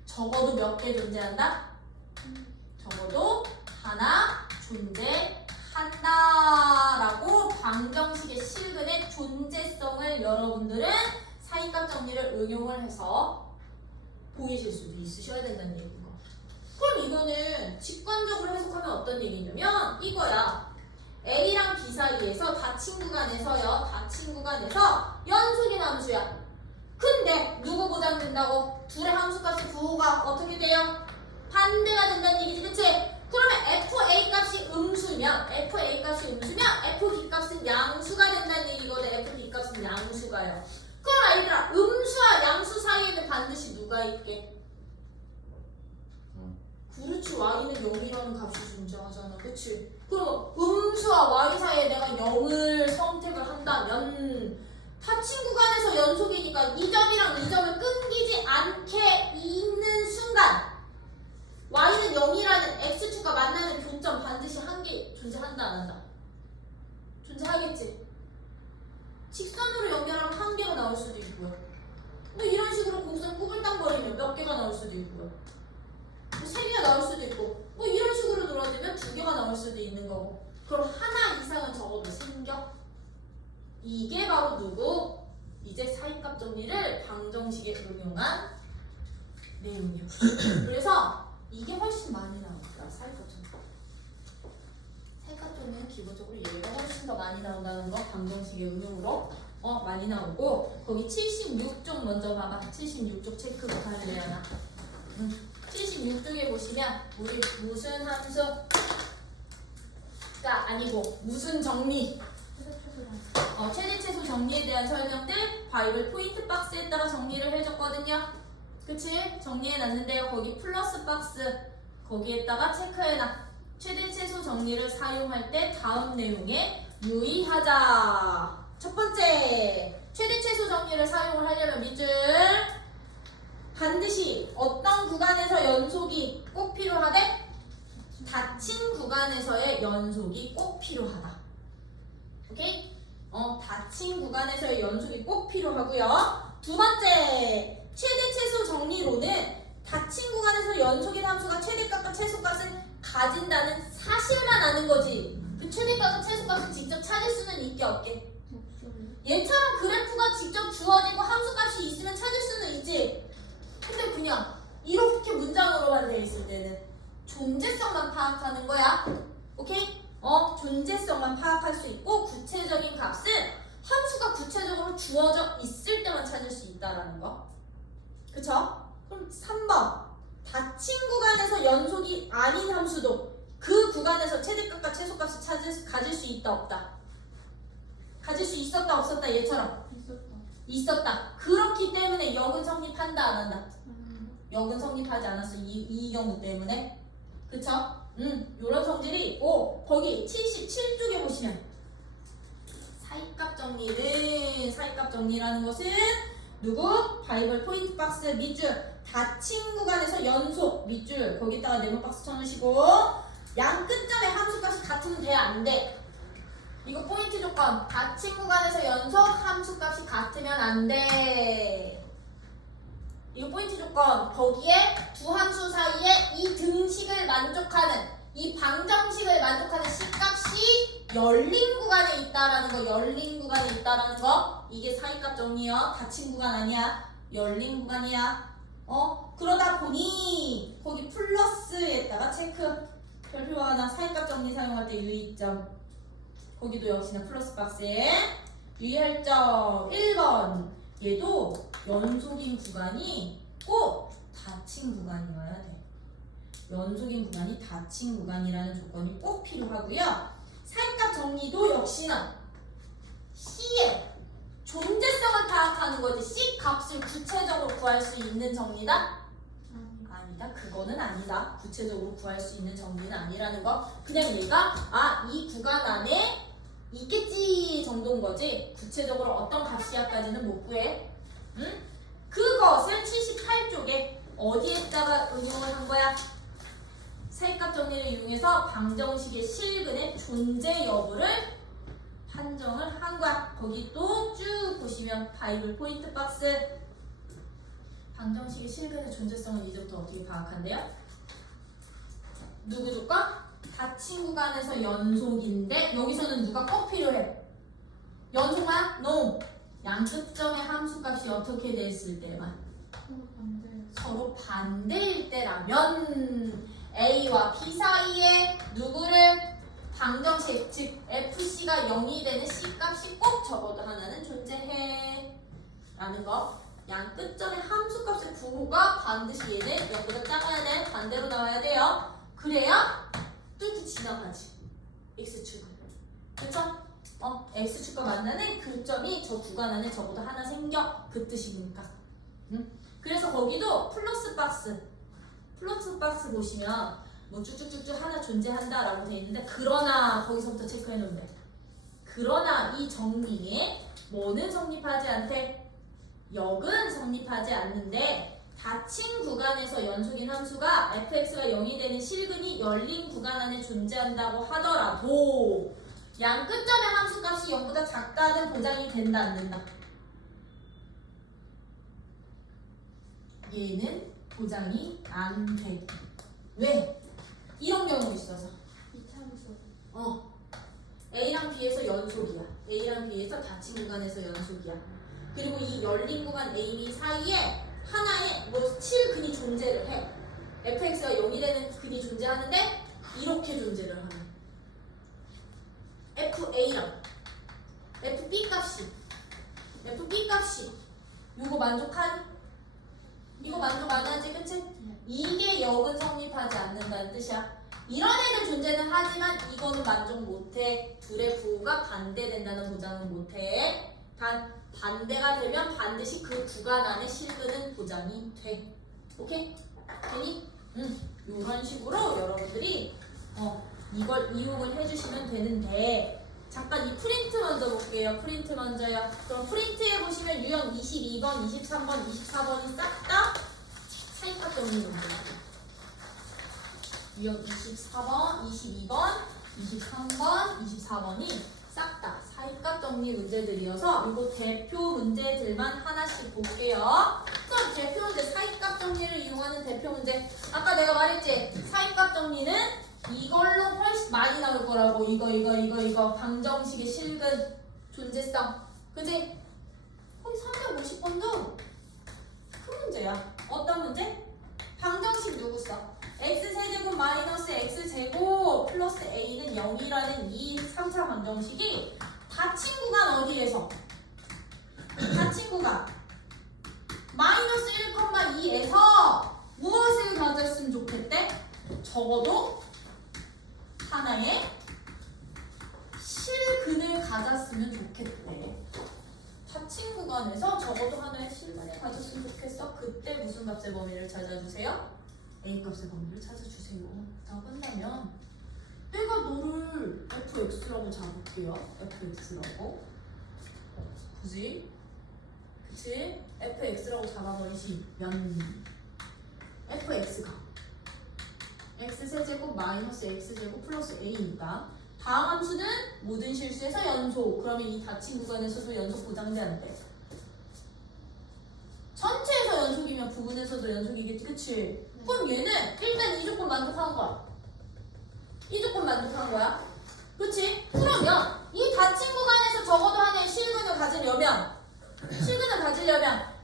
적어도 몇 개 존재한다? 적어도 하나 존재한다라고 방정식의 실근의 존재성을 여러분들은 사이값 정리를 응용을 해서 보이실 수도 있으셔야 된다는 얘기인 거. 그럼 이거는 직관적으로 해석하면 어떤 얘기냐면 이거야. A랑 B 사이에서 닫힌 구간에서요. 닫힌 구간에서 연속인 함수야. 근데 누구 보장된다고? 둘의 함수값의 부호가 어떻게 돼요? 반대가 된다는 얘기지, 그치? 그러면 FA 값이 음수면 FB 값은 양수가 된다는 얘기거든. FB 값은 양수가요. 그럼 아이들아, 음수와 양수 사이에는 반드시 누가 있게? 그렇지, y는 0이라는 값이 존재하잖아, 그치? 그럼 음수와 y 사이에 내가 0을 선택을 한다면 닫힌 구간에서 연속이니까 이 점이랑 이 점을 끊기지 않게 있는 순간 y는 0이라는 x축과 만나는 교점 반드시 한 개 존재한다 안 한다? 존재하겠지? 직선으로 연결하면 한 개가 나올 수도 있고요. 뭐 이런 식으로 곡선 꾸불땅거리면 몇 개가 나올 수도 있고요. 뭐 3개가 나올 수도 있고 뭐 이런 식으로 늘어지면 2개가 나올 수도 있는 거고. 그럼 하나 이상은 적어도 생겨. 이게 바로 누구? 이제 사이값 정리를 방정식에 응용한 내용이에요. 그래서 이게 훨씬 많이 나오니까 사이값 정리. 사이값 정리는 기본적으로 얘가 훨씬 더 많이 나온다는 거 방정식의 응용으로 많이 나오고. 거기 76쪽 먼저 봐봐. 76쪽 체크부터 할래요 나. 76쪽에 보시면 우리 무슨 함수가 아니고 무슨 정리, 최대 최소 정리에 대한 설명들 바이블 포인트 박스에다가 정리를 해줬거든요. 그치? 정리해놨는데요. 거기 플러스 박스 거기에다가 체크해놔. 최대 최소 정리를 사용할 때 다음 내용에 유의하자. 첫 번째, 최대 최소 정리를 사용을 하려면 밑줄 반드시 어떤 구간에서 연속이 꼭 필요하대? 닫힌 구간에서의 연속이 꼭 필요하다. 오케이? 닫힌 구간에서의 연속이 꼭 필요하고요. 두 번째, 최대 최소 정리로는 닫힌 구간에서 연속인 함수가 최대값과 최소값을 가진다는 사실만 아는 거지. 그 최대값과 최소값을 직접 찾을 수는 있게 없게. 얘처럼 그래프가 직접 주어지고 함수값이 있으면 찾을 수는 있지. 근데 그냥 이렇게 문장으로만 되어 있을 때는 존재성만 파악하는 거야. 오케이? 존재성만 파악할 수 있고 구체적인 값은 함수가 구체적으로 주어져 있을 때만 찾을 수 있다라는 거. 그쵸? 그럼 3번, 닫힌 구간에서 연속이 아닌 함수도 그 구간에서 최대값과 최소값을 가질 수 있다 없다? 가질 수 있었다 없었다? 얘처럼 있었다. 그렇기 때문에 역은 성립한다 안 한다? 역은 성립하지 않았어. 이 경우 때문에. 그쵸? 요런 성질이 있고, 거기 77쪽에 보시면 사이값 정리라는 것은 누구? 바이블 포인트 박스 밑줄 닫힌 구간에서 연속 밑줄 거기다가 네모 박스 쳐놓으시고 양 끝점의 함수값이 같으면 돼 안 돼? 이거 포인트 조건. 닫힌 구간에서 연속 함수값이 같으면 안 돼. 이거 포인트 조건. 거기에 두 함수 사이에 이 등식을 만족하는, 이 방정식을 만족하는 C값이 열린 구간에 있다라는 거. 열린 구간에 있다라는 거. 이게 사이값 정리요. 닫힌 구간 아니야. 열린 구간이야. 그러다 보니 거기 플러스에다가 체크. 별표 하나. 사이값 정리 사용할 때 유의점. 거기도 역시나 플러스 박스에 유의할 점 1번. 얘도 연속인 구간이 꼭 닫힌 구간이어야 돼. 연속인 구간이 닫힌 구간이라는 조건이 꼭 필요하고요. 사이값 정리도 역시나 C의 존재성을 파악하는 거지. C 값을 구체적으로 구할 수 있는 정리다? 아니다. 그거는 아니다. 구체적으로 구할 수 있는 정리는 아니라는 거. 그냥 얘가 이 구간 안에 있겠지 정도인 거지. 구체적으로 어떤 값이야까지는 못 구해. 응? 그것을 78쪽에 어디에다가 응용을 한 거야? 사이값 정리를 이용해서 방정식의 실근의 존재 여부를 판정을 한 거야. 거기 또 쭉 보시면 바이블 포인트 박스. 방정식의 실근의 존재성을 이제부터 어떻게 파악한대요? 누구 조건? 닫힌 구간에서 연속인데 여기서는 누가 꼭 필요해? 연속만? No. 양끝점의 함수값이 어떻게 됐을 때만? 서로 반대일 때라면 A와 B 사이에 누구를 방정식, 즉 FC가 0이 되는 C값이 꼭 적어도 하나는 존재해 라는 거. 양 끝점의 함수값의 부호가 반드시 얘는 0보다 작아야 돼. 반대로 나와야 돼요. 그래야 뚫고 지나가지. X축. 그쵸? X축과 만나는 그 점이 저 구간 안에 적어도 하나 생겨. 그 뜻이니까. 응? 그래서 거기도 플러스 박스 보시면 뭐 쭉쭉쭉쭉 하나 존재한다라고 돼 있는데, 그러나 거기서부터 체크해 놓으면 돼. 그러나 이 정리에 뭐는 성립하지 않대? 역은 성립하지 않는데, 닫힌 구간에서 연속인 함수가 fx가 0이 되는 실근이 열린 구간 안에 존재한다고 하더라도 양 끝점의 함수값이 0보다 작다는 보장이 된다 안 된다? 얘는 보장이 안 돼. 왜? 이런 경우 있어서 이차함수. A랑 B에서 연속이야. A랑 B에서 닫힌 구간에서 연속이야. 그리고 이 열린 구간 A, B 사이에 하나의 뭐 실근이 존재를 해. fx가 0이 되는 근이 존재하는데 이렇게 존재를 하는 FA랑 FB 값이 이거 만족한? 이거 만족 안 하지, 그치? 이게 역은 성립하지 않는다는 뜻이야. 이런 애들 존재는 하지만 이거는 만족 못해. 둘의 부호가 반대된다는 보장은 못해. 단 반대가 되면 반드시 그 구간 안에 실근은 보장이 돼. 오케이? 되니? 이런 식으로 여러분들이 이걸 이용을 해주시면 되는데, 잠깐 이 프린트 먼저 볼게요. 프린트 먼저요. 그럼 프린트에 보시면 유형 22번, 23번, 24번이 싹 다 사이값 정리 문제예요. 유형 24번, 22번, 23번, 24번이 싹 다 사이값 정리 문제들이어서 이거 대표 문제들만 하나씩 볼게요. 그럼 대표 문제, 사이값 정리를 이용하는 대표 문제. 아까 내가 말했지? 사이값 정리는 이걸로 훨씬 많이 나올 거라고. 이거 방정식의 실근 존재성. 그지? 거의 350번도 큰 문제야. 어떤 문제? 방정식 누구 써? x세제곱 마이너스 x제곱 플러스 a는 0이라는 이 3차 방정식이 닫힌 구간 어디에서? 닫힌 구간 마이너스 1,2에서 무엇을 가졌으면 좋겠대? 적어도 하나의 실근을 가졌으면 좋겠대. 닫힌 구간에서 적어도 하나의 실근을 가졌으면 좋겠어. 그때 무슨 값의 범위를 찾아주세요? A값의 범위를 찾아주세요. 다 끝나면 내가 너를 fx라고 잡을게요. fx라고. 그지? 그치? fx라고 잡아버리시면 fx가 x세제곱 마이너스 x제곱 플러스 a니까 다음 함수는 모든 실수에서 연속. 그러면 이 닫힌 구간에서도 연속 보장돼 안 돼? 전체에서 연속이면 부분에서도 연속이겠지, 그치? 그럼 얘는 일단 이 조건 만족한 거야. 이 조건 만족한 거야. 그치? 그러면 이 닫힌 구간에서 적어도 하나의 실근을 가지려면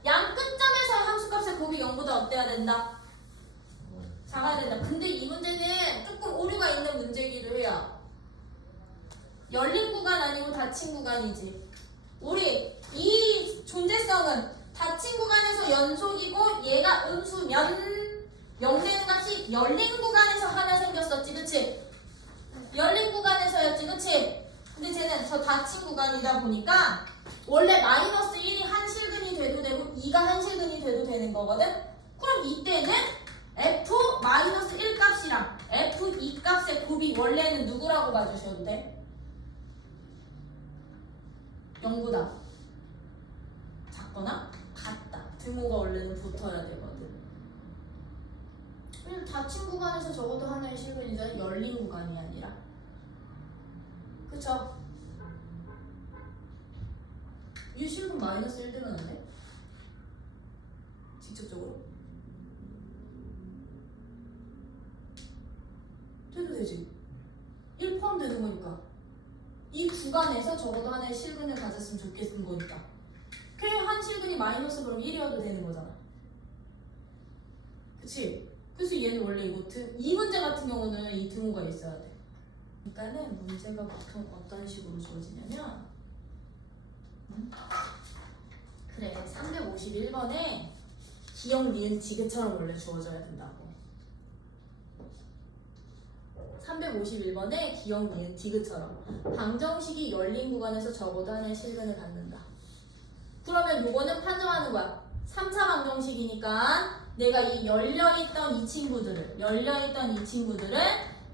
양 끝점에서의 함수값의 곱이 0보다 어때야 된다? 작아야 된다. 근데 이 문제는 조금 오류가 있는 문제이기도 해요. 열린 구간 아니고 닫힌 구간이지. 우리 이 존재성은 닫힌 구간에서 연속이고 얘가 음수면 0 되는 값이 열린 구간에서 하나 생겼었지, 그치? 열린 구간에서였지, 그치? 근데 쟤는 저 닫힌 구간이다 보니까 원래 마이너스 1이 한 실근이 돼도 되고 2가 한 실근이 돼도 되는 거거든? 그럼 이때는 f 마이너스 1 값이랑 f2 값의 곱이 원래는 누구라고 봐주셔도 돼? 0보다 작거나 같다. 등호가 원래는 붙어야 되거든. 닫힌 구간에서 적어도 하나의 실근이잖아. 열린 구간이 아니라. 그쵸? 이 실근 마이너스 1 되는데? 직접적으로? 돼도 되지. 1 포함되는 거니까. 이 구간에서 적어도 하나의 실근을 가졌으면 좋겠는 거니까. 한 실근이 마이너스 그럼 1이어도 되는 거잖아. 그치? 그래서 얘는 원래 이 문제 같은 경우는 이 등호가 있어야 돼. 그러니까는 문제가 보통 어떤 식으로 주어지냐면 그래 351번에 기역, 니은, 디귿처럼 원래 주어져야 된다고. 351번에 기역, 니은, 디귿처럼 방정식이 열린 구간에서 적어도 하나의 실근을 갖는다. 그러면 요거는 판정하는 거야. 3차 방정식이니까 내가 이 열려있던 이 친구들을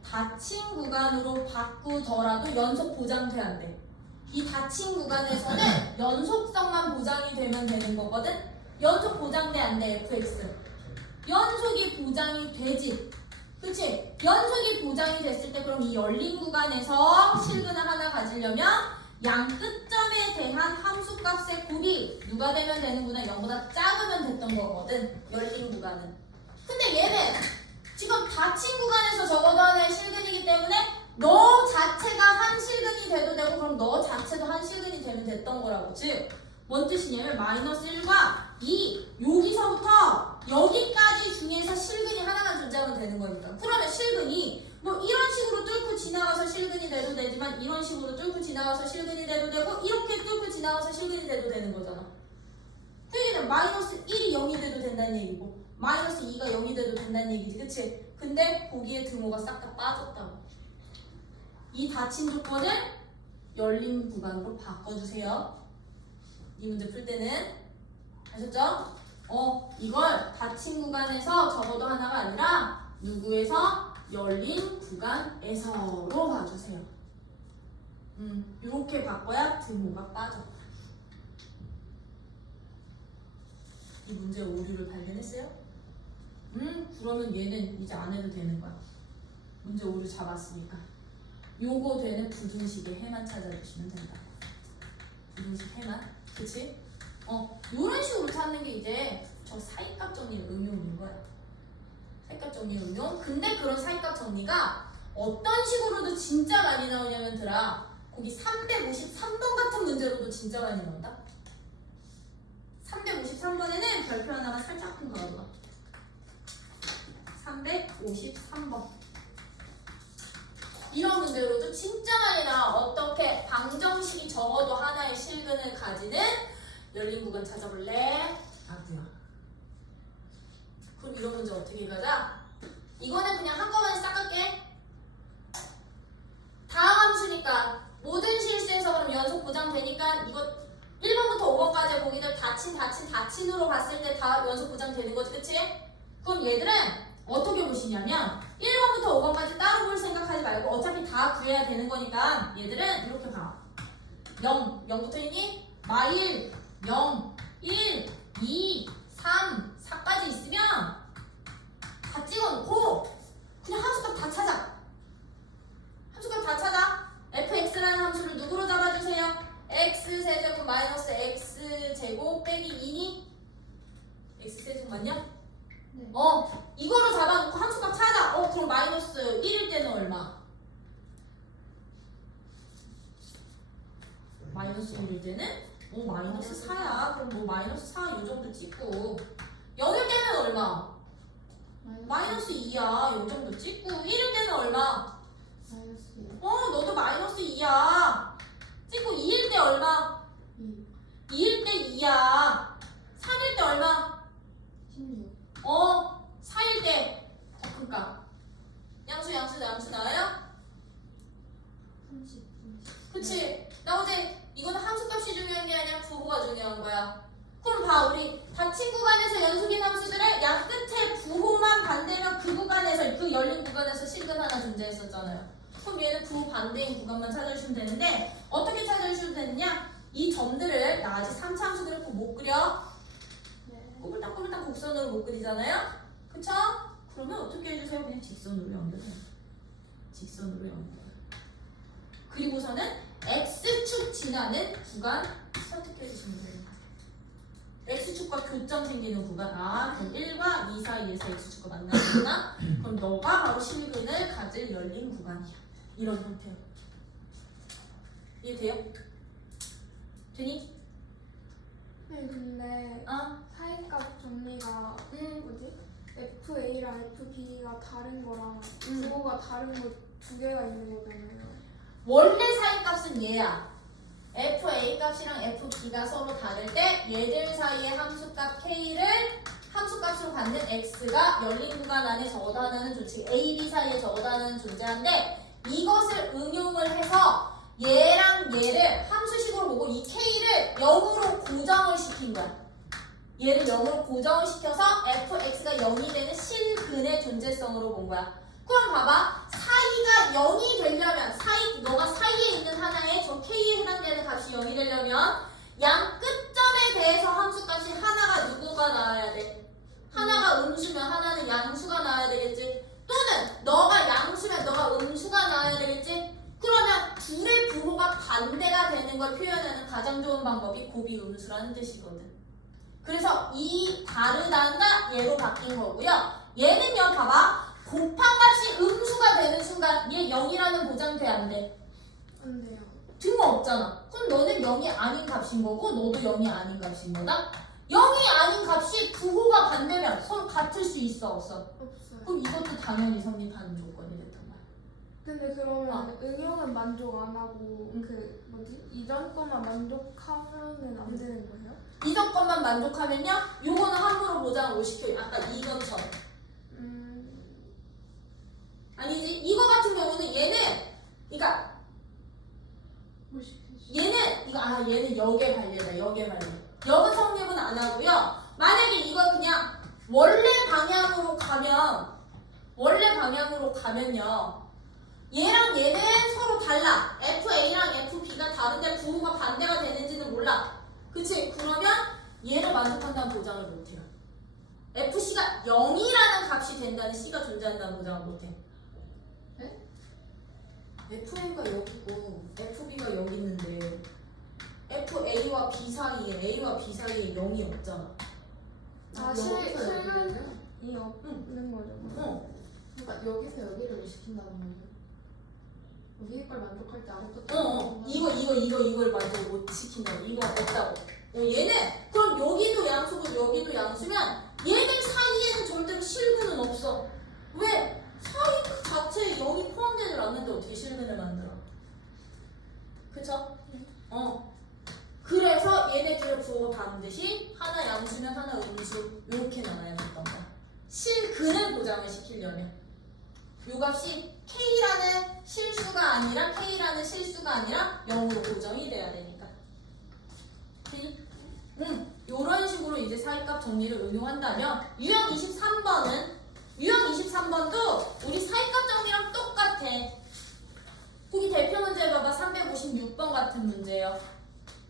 닫힌 구간으로 바꾸더라도 연속 보장돼야 안 돼. 이 닫힌 구간에서는 연속성만 보장이 되면 되는 거거든. 연속 보장돼 안 돼, fx. 연속이 보장이 되지. 그치? 연속이 보장이 됐을 때 그럼 이 열린 구간에서 실근을 하나 가지려면 양 끝점에 대한 함수값의 곱이 누가 되면 되는구나. 0보다 작으면 됐던 거거든. 열린 구간은. 근데 얘는 지금 닫힌 구간에서 적어도 하나의 실근이기 때문에 너 자체가 한 실근이 돼도 되고 그럼 너 자체도 한 실근이 되면 됐던 거라고. 즉, 뭔 뜻이냐면 마이너스 1과 2 여기서부터 여기까지 중에서 실근이 하나만 존재하면 되는 거니까. 그러면 실근이 뭐 이런 식으로 뚫고 지나가서 실근이 돼도 되지만 이런 식으로 뚫고 지나가서 실근이 돼도 되고 이렇게 뚫고 지나가서 실근이 돼도 되는 거잖아. 그 얘기는 마이너스 1이 0이 돼도 된다는 얘기고 마이너스 2가 0이 돼도 된다는 얘기지. 그치? 근데 거기에 등호가 싹 다 빠졌다고. 이 닫힌 조건을 열린 구간으로 바꿔주세요. 이 문제 풀 때는 아셨죠? 이걸 닫힌 구간에서 적어도 하나가 아니라 누구에서? 열린 구간에서로 봐주세요. 이렇게 바꿔야 등호가 빠져. 이 문제 오류를 발견했어요? 그러면 얘는 이제 안 해도 되는 거야. 문제 오류 잡았으니까. 요거 되는 부등식의 해만 찾아주시면 된다. 부등식 해만. 그치? 요런 식으로 찾는 게 이제 저 사이값 정리의 응용인 거야. 사이값 정리의 응용. 근데 그런 사이값 정리가 어떤 식으로도 진짜 많이 나오냐면 거기 353번 같은 문제로도 진짜 많이 나온다. 353번에는 별표 하나가 살짝 큰 거라고 봐. 353번. 이런 문제로도 진짜 많이 나와. 어떻게 방정식이 적어도 하나의 실근을 가지는 열린 구간 찾아볼래? 아구야. 그럼 이런 문제 어떻게 가자? 이거는 그냥 한꺼번에 싹 갈게. 다음 함수니까 모든 실수에서 그럼 연속 보장되니까 이거 1번부터 5번까지 거기들 닫힌으로 봤을 때 다 연속 보장되는 거지. 그치? 그럼 얘들은 어떻게 보시냐면 1번부터 5번까지 따로 볼 생각하지 말고 어차피 다 구해야 되는 거니까 얘들은 이렇게 봐. 0부터 있니? 마일 0, 1, 2, 3, 4까지 있으면 다 찍어놓고 그냥 함수값 다 찾아. 함수값 다 찾아. fx라는 함수를 누구로 잡아주세요? x세제곱 마이너스 x제곱 빼기 2니? x세제곱 맞냐? 네. 이거로 잡아놓고 함수값 찾아. 그럼 마이너스 1일 때는 얼마? 마이너스 1일 때는? 마이너스 4야. 그럼 뭐 마이너스 4 요 정도 찍고 0일 때는 얼마? 마이너스 2야. 요 정도 찍고 1일 때는 얼마? 마이너스 2. 너도 마이너스 2야. 찍고 2일 때 얼마? 2. 2일 때 2야. 3일 때 얼마? 16. 4일 때 더 큰값. 양수 나와요? 30. 그치? 나오지? 이거는 함수값이 중요한 게 아니라 부호가 중요한 거야. 그럼 봐, 우리 닫힌 구간에서 연속인 함수들의 양 끝에 부호만 반대면 그 구간에서, 그 열린 구간에서 실근 하나 존재했었잖아요. 그럼 얘는 부호 반대인 구간만 찾아주시면 되는데 어떻게 찾아주시면 되느냐? 이 점들을 나 아직 3차 함수들을 못 그려. 네. 꼬불딱꼬불딱 곡선으로 못 그리잖아요? 그쵸? 그러면 어떻게 해주세요? 그냥 직선으로 연결해요. 직선으로 연결. 그리고서는 X축 지나는 구간 선택해 주시면 돼요. X축과 교점 생기는 구간. 아, 그럼 1과 2 사이에서 X축과 만나는구나. 그럼 너가 바로 실근을 가질 열린 구간이야. 이런 형태로. 이해돼요? 되니? 네, 근데 아, 사이값 정리가 뭐지? FA랑 FB가 다른 거랑 부호가 다른 거 두 개가 있는 거잖아요. 원래 사이값은 얘야. FA 값이랑 FB가 서로 다를 때 얘들 사이의 함수값 K를 함수값으로 받는 X가 열린 구간 안에 적어도 하나는 존재, A, B 사이에 적어도 하나는 존재한데 이것을 응용을 해서 얘랑 얘를 함수식으로 보고 이 K를 0으로 고정을 시킨 거야. 얘를 0으로 고정을 시켜서 fx가 0이 되는 실근의 존재성으로 본 거야. 그럼 봐봐. 사이가 0이 되려면 너가 사이에 있는 하나의 저 k에 해당되는 값이 0이 되려면 양 끝점에 대해서 함수값이 하나가 누구가 나와야 돼? 하나가 음수면 하나는 양수가 나와야 되겠지. 또는 너가 양수면 너가 음수가 나와야 되겠지. 그러면 둘의 부호가 반대가 되는 걸 표현하는 가장 좋은 방법이 곱이 음수라는 뜻이거든. 그래서 이 다르다가 얘로 바뀐 거고요. 얘는요, 봐봐. 곱한 값이 음수가 되는 순간 얘 0이라는 보장 돼, 안 돼? 안 돼요. 등없잖아. 그럼 너는 0이 아닌 값인 거고 너도 0이 아닌 값인 거다. 0이 아닌 값이 부호가 반대면 서로 같을 수 있어, 없어? 없어요. 그럼 이것도 당연히 성립하는 조건이 됐단 말이야. 근데 그러면 응용은 만족 안 하고 그 뭐지? 이전 거만 만족하면은 안 되는 거예요? 이전 것만 만족하면요, 요거는 함부로 보장 못 시켜요. 아까 이것처럼. 아니지, 이거 같은 경우는 얘는, 그러니까 얘는 얘는 역에 발려다. 역에 발려. 역은 성립은 안 하고요. 만약에 이거 그냥 원래 방향으로 가면요. 얘랑 얘는 서로 달라. FA랑 FB가 다른데 부호가 반대가 되는지는 몰라. 그치? 그러면 얘를 만족한다는 보장을 못해요. FC가 0이라는 값이 된다는 C가 존재한다는 보장을 못해. 네? FA가 여기 있고 FB가 여기 있는데 FA와 B 사이에 0이 없잖아. 실근이 없는 거죠. 그러니까 여기서 여기를 시킨다는 거죠. 여기 걸 만족할 때 아무것도 이걸 만족 못 시킨다고. 이거 없다고. 얘는 그럼 여기도 양수고 여기도 양수면 얘들 사이에는 절대로 실근은 없어. 왜? 사이 그 자체에 0이 포함되지 않는데 어떻게 실근을 만들어? 그쵸? 그래서 얘네들의 부호가 반드시 하나 양수면 하나 음수 이렇게 나와야 됐단 말이야. 실근을 보장을 시키려면 요 값이 K라는 실수가 아니라 K라는 실수가 아니라 0으로 고정이 돼야 되니까. 요런 식으로 이제 사이값 정리를 응용한다면 유형 23번도 우리 사이값 정리랑 똑같아. 거기 대표 문제 봐봐. 356번 같은 문제예요.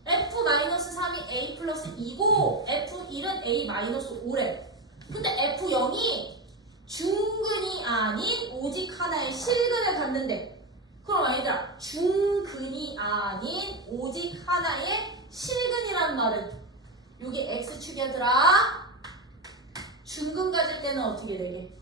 F-3이 A 플러스 2고 F1은 A 마이너스 5래. 근데 F0이 중근이 아닌 오직 하나의 실근을 갖는데, 그럼 얘들아, 중근이 아닌 오직 하나의 실근이란 말은 요게 X축이더라. 중근 가질 때는 어떻게 되게?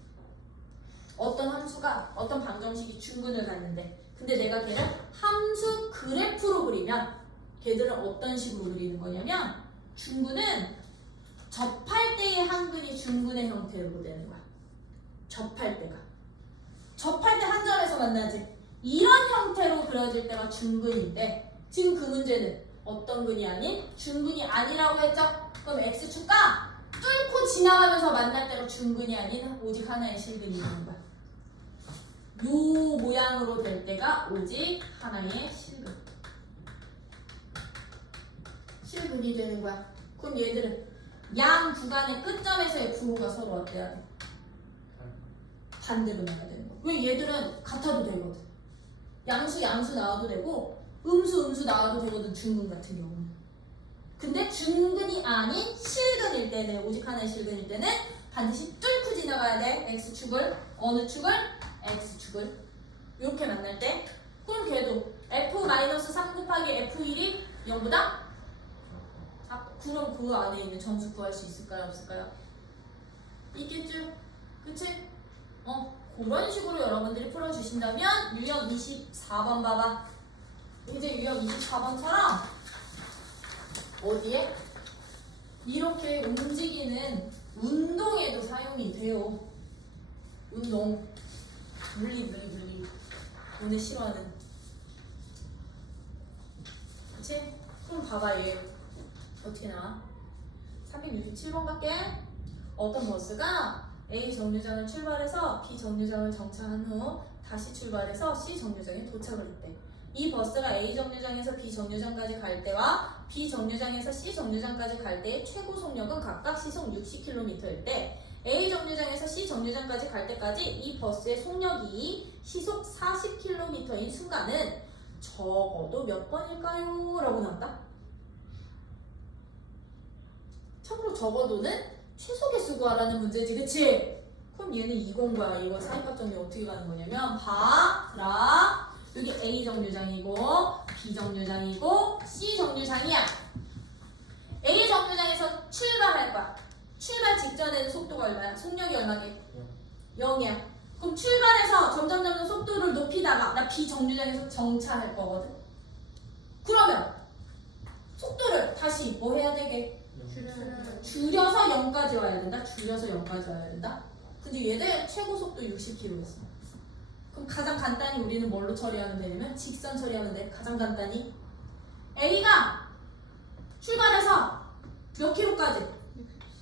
어떤 함수가 어떤 방정식이 중근을 갖는데, 근데 내가 걔를 함수 그래프로 그리면 걔들은 어떤 식으로 그리는 거냐면, 중근은 접할 때의 한근이 중근의 형태로 되는 거야. 접할 때 한 점에서 만나지. 이런 형태로 그려질 때가 중근인데, 지금 그 문제는 어떤 근이 아닌 중근이 아니라고 했죠? 그럼 X축과 뚫고 지나가면서 만날 때가 중근이 아닌 오직 하나의 실근이 되는 거야. 요 모양으로 될 때가 오직 하나의 실근이 되는 거야. 그럼 얘들은 양 구간의 끝점에서의 부호가 서로 어때야 돼? 반대로 나와야 되는 거야. 왜? 얘들은 같아도 되거든. 양수 나와도 되고 음수 나와도 되거든, 중근 같은 경우는. 근데 중근이 아닌 실근일 때는, 오직 하나의 실근일 때는 반드시 뚫고 지나가 나가야 돼. x축을. 어느 축을? x축을. 이렇게 만날 때 그럼 걔도 f-3 곱하기 f1이 0보다? 그럼 그 안에 있는 점수 구할 수 있을까요? 없을까요? 있겠죠? 그치? 그런 식으로 여러분들이 풀어주신다면 유형 24번 봐봐. 이제 유형 24번처럼 어디에? 이렇게 움직이는 운동에도 사용이 돼요. 운동. 물리. 오늘 싫어하는. 그치? 그럼 봐봐 얘. 어떻게 나와? 367번 갈게. 어떤 버스가 A 정류장을 출발해서 B 정류장을 정차한 후 다시 출발해서 C 정류장에 도착을 했대. 이 버스가 A 정류장에서 B 정류장까지 갈 때와 B 정류장에서 C 정류장까지 갈 때의 최고 속력은 각각 시속 60km일 때 A 정류장에서 C 정류장까지 갈 때까지 이 버스의 속력이 시속 40km인 순간은 적어도 몇 번일까요? 라고 나왔다. 참고로 적어도는 최소 개수 구하라는 문제지, 그치? 그럼 얘는 이건 거야. 이거 사이값 정리 어떻게 가는 거냐면 봐라. 여기 A 정류장이고 B 정류장이고 C 정류장이야. A 정류장에서 출발할 거야. 출발 직전에는 속도가 얼마야? 속력이 얼마게? 0이야. 그럼 출발해서 점점 속도를 높이다가 나 B 정류장에서 정차할 거거든. 그러면 속도를 다시 뭐 해야 되게? 줄여서 0까지 와야 된다. 줄여서 0까지 와야 된다. 근데 얘들 최고 속도 60km였어. 그럼 가장 간단히 우리는 뭘로 처리하면 되냐면 직선 처리하면 돼. 가장 간단히 A가 출발해서 몇 킬로까지?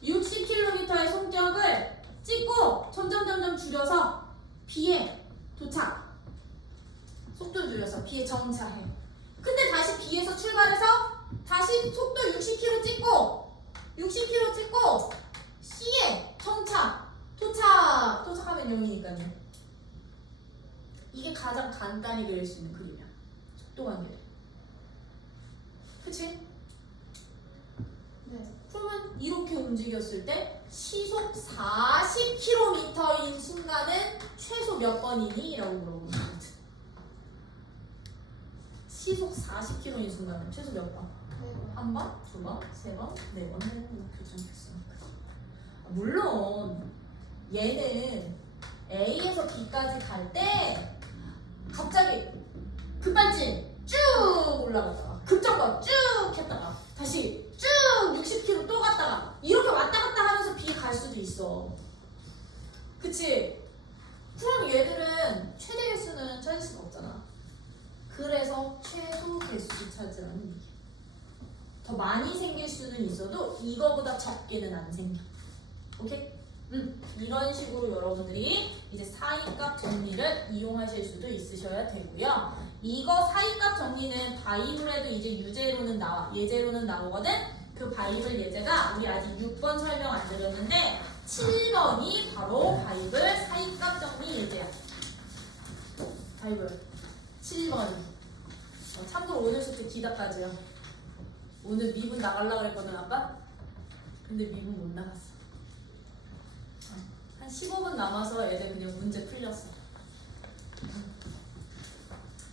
60km의 속력을 찍고 점점 줄여서 B에 도착. 속도 줄여서 B에 정차해. 근데 다시 B에서 출발해서 다시 속도 60km 찍고 C에 정차. 도착하면 0이니까요. 이게 가장 간단히 그릴 수 있는 그림이야. 속도 관계를. 그치? 네. 그러면 이렇게 움직였을 때 시속 40km인 순간은 최소 몇 번이니? 라고 물어보는 거거든. 시속 40km인 순간은 최소 몇 번? 한 번? 두 번? 세 번? 네 번? 교정했으니까. 물론 얘는 A에서 B까지 갈 때 갑자기 급발진 쭉 올라갔다가 급정거 쭉 했다가 다시 쭉 60km 또 갔다가 이렇게 왔다 갔다 하면서 B에 갈 수도 있어. 그치? 그럼 얘들은 최대 개수는 찾을 수가 없잖아. 그래서 최소 개수 찾으라는 얘기야. 더 많이 생길 수는 있어도 이거보다 적게는 안 생겨. 오케이? 이런 식으로 여러분들이 이제 사이값 정리를 이용하실 수도 있으셔야 되고요. 이거 사이값 정리는 바이블에도 이제 유제로는 나와, 예제로는 나오거든. 그 바이블 예제가 우리 아직 6번 설명 안 드렸는데 7번이 바로 바이블 사이값 정리 예제야. 바이블 7번이. 참고로 오늘 숙제 기다까지요. 오늘 미분 나가려고 그랬거든 아빠. 근데 미분 못 나갔어. 한 15분 남아서 애들 그냥 문제 풀렸어.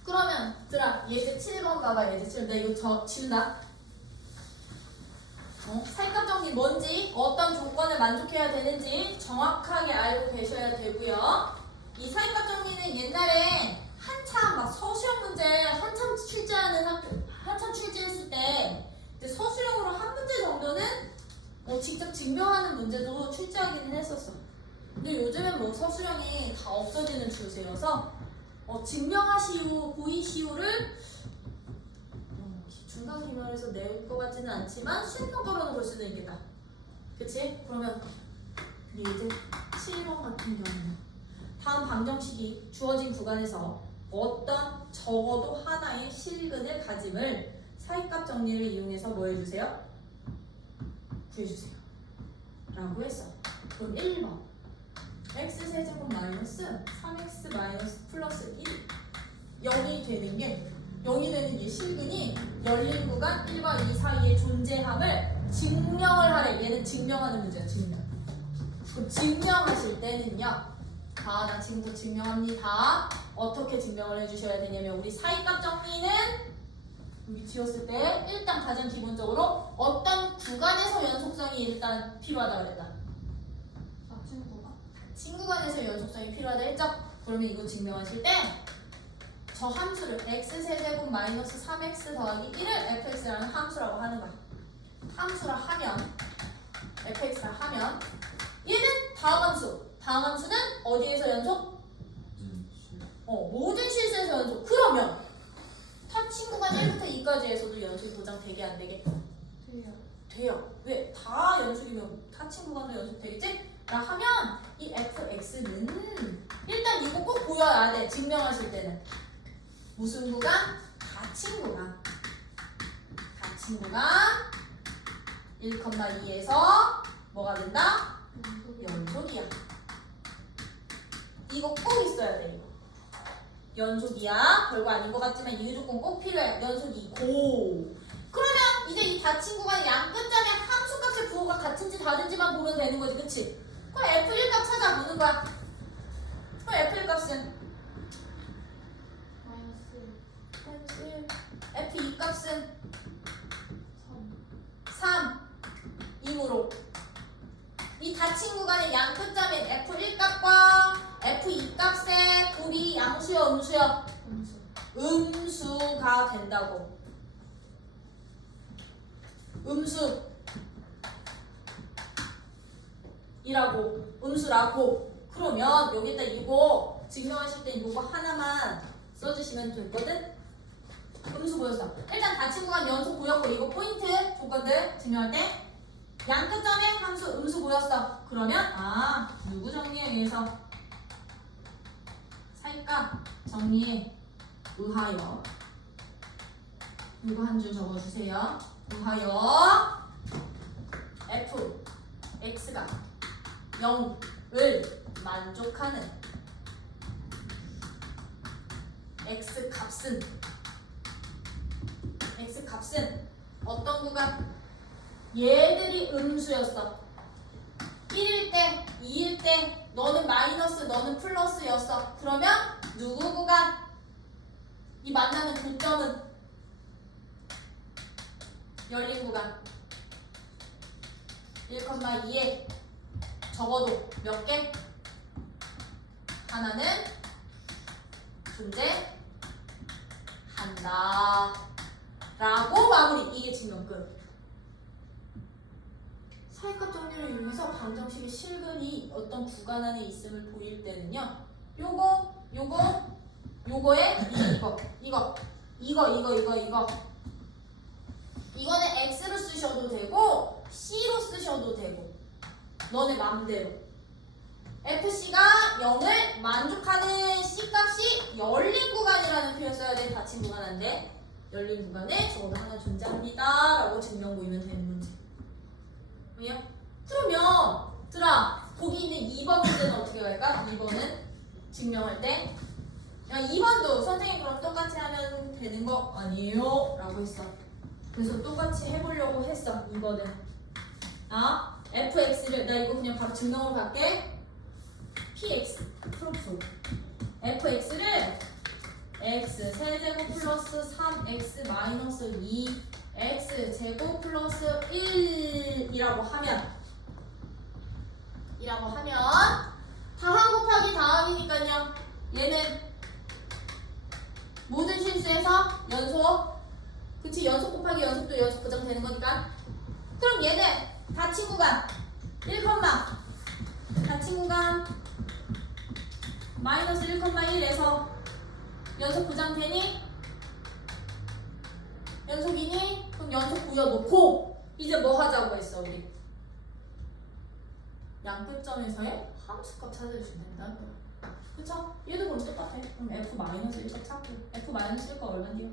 그러면 들아 예제 7번 봐봐. 예제 7번 내가 이거 지운다. 살값 정리 뭔지 어떤 조건을 만족해야 되는지 정확하게 알고 계셔야 되고요. 이 살값 정리는 옛날에 한참 막 서술형 문제 한참 출제하는 학교 한참 출제했을 때 서술형으로 한 문제 정도는 직접 증명하는 문제도 출제하기는 했었어. 근데 요즘엔 뭐 서술형이 다 없어지는 추세여서 증명하시오, 보이시오를 중간 기말에서 낼 것 같지는 않지만 수행평가로는 볼 수도 있겠다. 그치? 그러면 예제 7번 같은 경우는 다음 방정식이 주어진 구간에서 어떤 적어도 하나의 실근을 가짐을 사이값 정리를 이용해서 뭐 해주세요? 구해주세요 라고 했어. 그럼 1번 x세제곱 마이너스 3x 마이너스 플러스 1 0이 되는 게 0이 되는 이 실근이 열린 구간 1과 2 사이에 존재함을 증명을 하래. 얘는 증명하는 문제야. 증명. 그럼 증명하실 때는요. 나 지금부터 증명합니다. 어떻게 증명을 해주셔야 되냐면 우리 사이값 정리는 여기 지웠을 때 일단 가장 기본적으로 어떤 구간에서 연속성이 일단 필요하다 그랬다. 친구가 친구간에서 연속성이 필요하다 했죠? 그러면 이거 증명하실 때 저 함수를 x세제곱 마이너스 3x 더하기 1을 fx라는 함수라고 하는 거야. 함수라 하면 fx라 하면 얘는 다음 함수. 다음 함수는 어디에서 연속? 모든 실수에서 연속. 그러면 타 친구간 1부터 2까지에서도 연속이 보장되게 안 되게? 돼요. 돼요. 왜? 다 연속이면 타 친구간도 연속되겠지? 라 하면 이 fx는 일단 이거 꼭 보여야 돼. 증명하실 때는 무슨 구간? 닫힌 구간. 닫힌 구간 1,2에서 뭐가 된다? 연속이야. 이거 꼭 있어야 돼. 이거 연속이야. 별거 아닌 것 같지만 이 조건 꼭 필요해. 연속이고. 그러면 이제 이 닫힌 구간의 양 끝점에 함수값의 부호가 같은지 다른지만 보면 되는 거지, 그치? 그럼 F1 값 찾아보는 거야. 그럼 F1 값은 마이너스 1, F2 값은 3 3, 2으로 이 닫힌 구간의 양 끝점인 F1 값과 F2 값의 굴이 양수여 음수여? 음수 음수가 된다고. 음수라고. 그러면 여기다 이거 증명하실 때 이거 하나만 써주시면 되거든. 음수 보였어. 일단 닫힌 구간 연속 보였고 이거 포인트 조건들 증명할 때 양 끝점에 함수 음수 보였어. 그러면 누구 정리에 의해서 사이값 정리에 의하여 이거 한 줄 적어주세요. 의하여 f x가 0을 만족하는 x 값은 어떤 구간? 얘들이 음수였어. 1일 때, 2일 때 너는 마이너스, 너는 플러스였어. 그러면 누구 구간? 이 만나는 교점은 열린 구간 1,2에 적어도 몇 개? 하나는 존재한다 라고 마무리. 이게 증명 끝. 사이값 정리를 이용해서 방정식의 실근이 어떤 구간 안에 있음을 보일 때는요. 요거에 이거 이거는 x로 쓰셔도 되고 c로 쓰셔도 되고 너네 맘대로. fc가 0을 만족하는 c값이 열린 구간이라는 표현 써야 돼. 닫힌 구간 안 돼. 열린 구간에 적어도 하나 존재합니다 라고 증명 보이면 되는 문제. 뭐야? 그러면 거기 있는 2번 문제는 어떻게 갈까? 2번은 증명할 때 2번도 선생님 그럼 똑같이 하면 되는 거 아니에요? 라고 했어. 그래서 똑같이 해보려고 했어. 2번은 fx를 나 이거 그냥 바로 증명으로 갈게. px 프로프 fx를 x 세제곱 플러스 3x 마이너스 2 x 제곱 플러스 1이라고 하면 다항 곱하기 다항이니까요. 얘는 모든 실수에서 연속. 그치? 연속 곱하기 연속도 연속 보장되는 거니까. 그럼 얘는 닫힌 구간 1, 닫힌 구간 마이너스 1,1에서 연속 보장되니? 연속이니? 그럼 연속 부여놓고 이제 뭐 하자고 했어 우리? 양끝점에서의 함수값 찾아주시면 된다. 그쵸? 얘도 그럼 똑같아. 그럼 f-1값 찾고 f-1가 얼마인데요?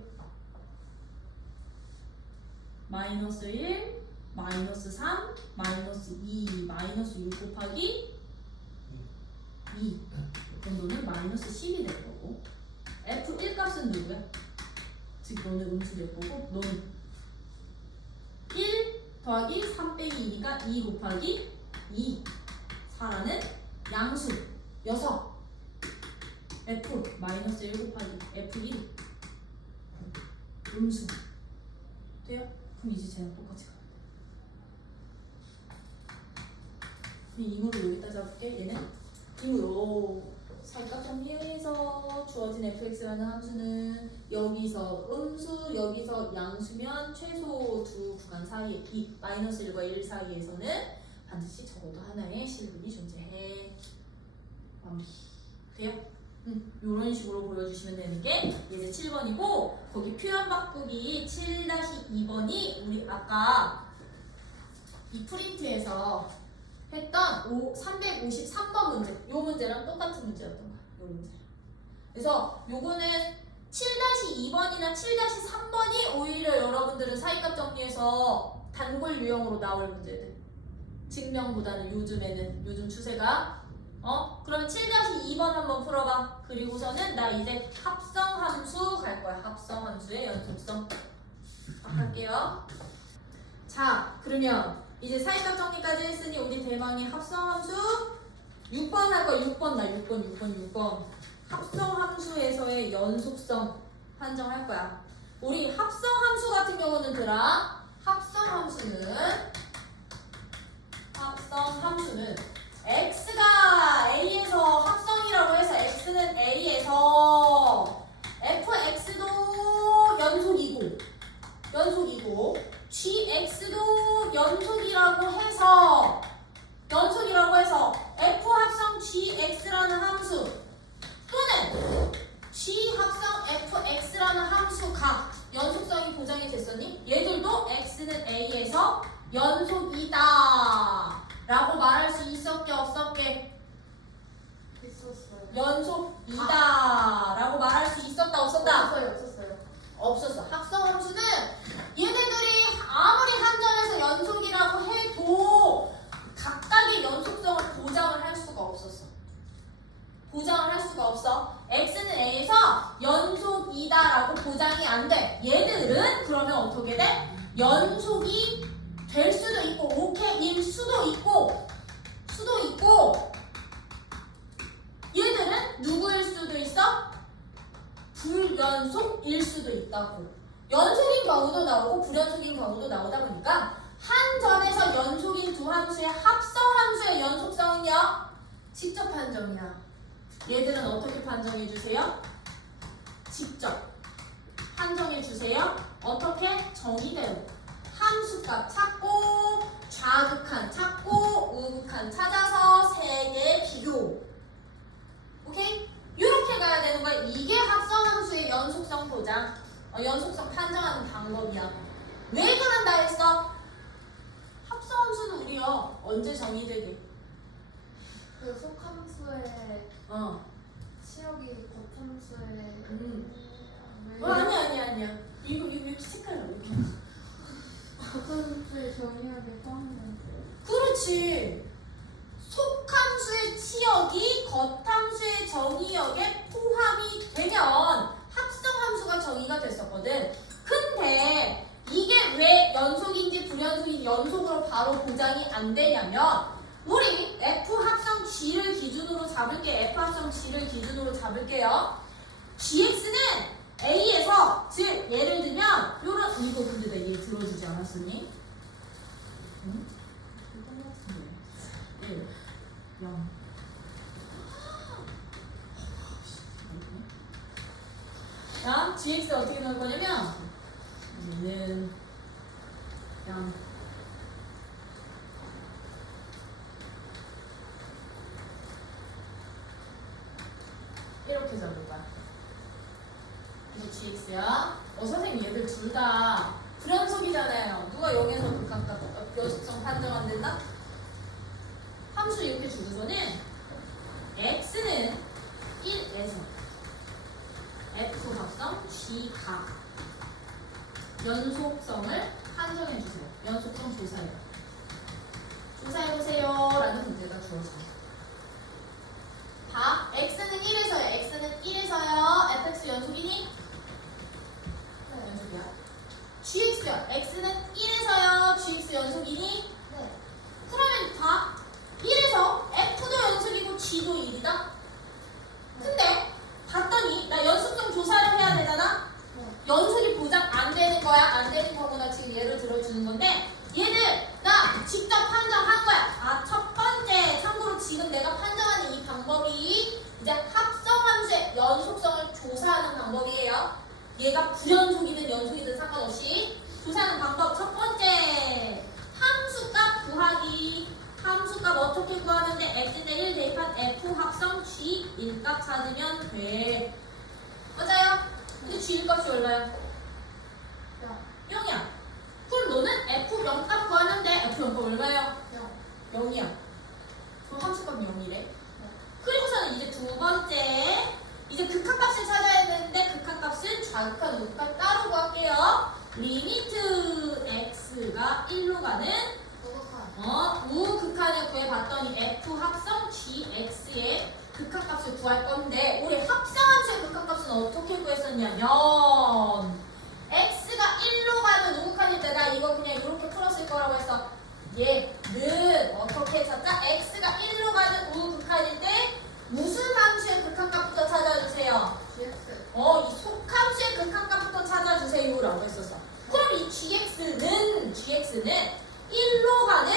마이너스 1, 마이너스 3, 마이너스 2, 마이너스 6 곱하기 2. 그럼 너는 마이너스 10이 될 거고 f1 값은 누구야? 즉 너는 음수 될 거고 너는 1 더하기 3 빼기 2니까 2 곱하기 2 4라는 양수 6 F 마이너스 1 곱하기 F1 음수 돼요? 그럼 이제 쟤랑 똑같이 가야 돼. 이거를 여기다 잡을게. 얘는 이거 삼각정리에서 주어진 fx라는 함수는 여기서 음수, 여기서 양수면 최소 두 구간 사이에 이 마이너스 1과 1 사이에서는 반드시 적어도 하나의 실분이 존재해. 마무리. 돼요? 이런 식으로 보여주시면 되는 게 얘는 7번이고 거기 표현 바꾸기 7-2번이 우리 아까 이 프린트에서 했던 353번 문제 요 문제랑 똑같은 문제였던 거야. 요 문제랑. 그래서 요거는 7-2번이나 7-3번이 오히려 여러분들은 사이값 정리해서 단골 유형으로 나올 문제들. 증명보다는 요즘 추세가 그러면 7-2번 한번 풀어봐. 그리고서는 나 이제 합성함수 갈 거야. 합성함수의 연속성. 할게요. 자, 그러면 이제 사이값 정리까지 했으니 우리 대망의 합성함수 6번 할 거야. 6번 나 6번. 합성함수에서의 연속성 판정할 거야. 우리 합성함수 같은 경우는 합성함수는 x가 a에서 합성이라고 해서 x는 a에서 fx도 연속이고 gx도 연속이라고 해서 f 합성 gx라는 함수 또는 g 합성 fx라는 함수가 연속성이 보장이 됐었니? 얘들도 x는 a에서 연속이다 라고 말할 수 있었게 없었게? 있었어요. 연속이다 라고 말할 수 있었다 없었다? 없었어요. 합성함수는 얘네들이 아무리 한 점에서 연속이라고 해도 각각의 연속성을 보장을 할 수가 없었어. x는 a에서 연속이다라고 보장이 안 돼. 얘들은 그러면 어떻게 돼? 연속이 될 수도 있고 오케이일 수도 있고 얘들은 누구일 수도 있어? 불연속일 수도 있다고. 연속인 경우도 나오고 불연속인 경우도 나오다 보니까 한 점에서 연속인 두 함수의 합성함수의 연속성은요? 직접 판정이야. 얘들은 어떻게 판정해 주세요? 직접 판정해 주세요. 어떻게? 정의대로 함수값 찾고 좌극한 찾고 우극한 찾아서 세 개 비교. 오케이? 이렇게 가야 되는 거야. 이게 합성함수의 연속성 보장, 연속성 판정하는 방법이야. 왜 그런다 했어? 합성함수는 우리요 언제 정의되게? 그 속함수의 치역이 겉함수의 아니야. 이거 이렇게 색깔로 이렇게. 겉함수의 정의하게 포함된 그렇지. 속함수의 치역이 겉함수의 정의역에 포함이 되면 합성함수가 정의가 됐었거든. 근데 이게 왜 연속인지 불연속인지 연속으로 바로 보장이 안 되냐면 우리 F 합성 G를 기준으로 잡을게. F 합성 G를 기준으로 잡을게요. GX는 A에서 즉 예를 들면 요런 이거 근데 나 얘 들어주지 않았었니? 응? 1 0 자, GX 어떻게 넣을 거냐면 얘는 0 이렇게 적을 거야. 이거 GX야. 선생님 얘들 둘 다 불연속이잖아요. 누가 여기에서 극각각 연속성 판정 안 된다? 함수 이렇게 주고서는 x는 1에서 f 합성 g가 연속성을 판정해 주세요. 연속성 조사해보세요 라는 문제가 주어져요. 다 x는 1에서요. fx 연속이니? 네, 연속이야. gx요. x는 1에서요. gx 연속이니? 네. 그러면 다 1에서 f 믿어? 근데 봤더니 나 연습성 조사를 해야 되잖아? 연속이 보장 안 되는 거야? 안 되는 거구나. 지금 예를 들어주는 건데 얘들 나 직접 판정한 거야. 아, 첫 번째 참고로 지금 내가 판정하는 이 방법이 이제 합성함수의 연속성을 조사하는 방법이에요. 얘가 불연속이든 연속이든 상관없이 조사하는 방법. 첫 번째 함수값 구하기. 함수값 어떻게 구하는데 x 대 1 대입한 f 합성 g 1값 찾으면 돼. 맞아요? 근데 g 1값이 얼마야? 0이야. 그럼 너는 f 0값 구하는데 f 0값 얼마예요? 0이야. 그럼 함수값 0이래. 그리고서는 이제 두 번째 이제 극한값을 찾아야 되는데 극한값은 좌극한 우극한 따로 구할게요. 리미트 x가 1로 가는 우극한을 구해봤더니 f 합성 gx의 극한값을 구할 건데 우리 합성함수의 극한값은 어떻게 구했었냐면 x가 1로 가는 우극한일 때 나 이거 그냥 이렇게 풀었을 거라고 했어. 얘는 어떻게 찾자? x가 1로 가는 우극한일 때 무슨 함수의 극한값부터 찾아주세요? 이 속함수의 극한값부터 찾아주세요 라고 했었어. 그럼 이 gx는 1로 가는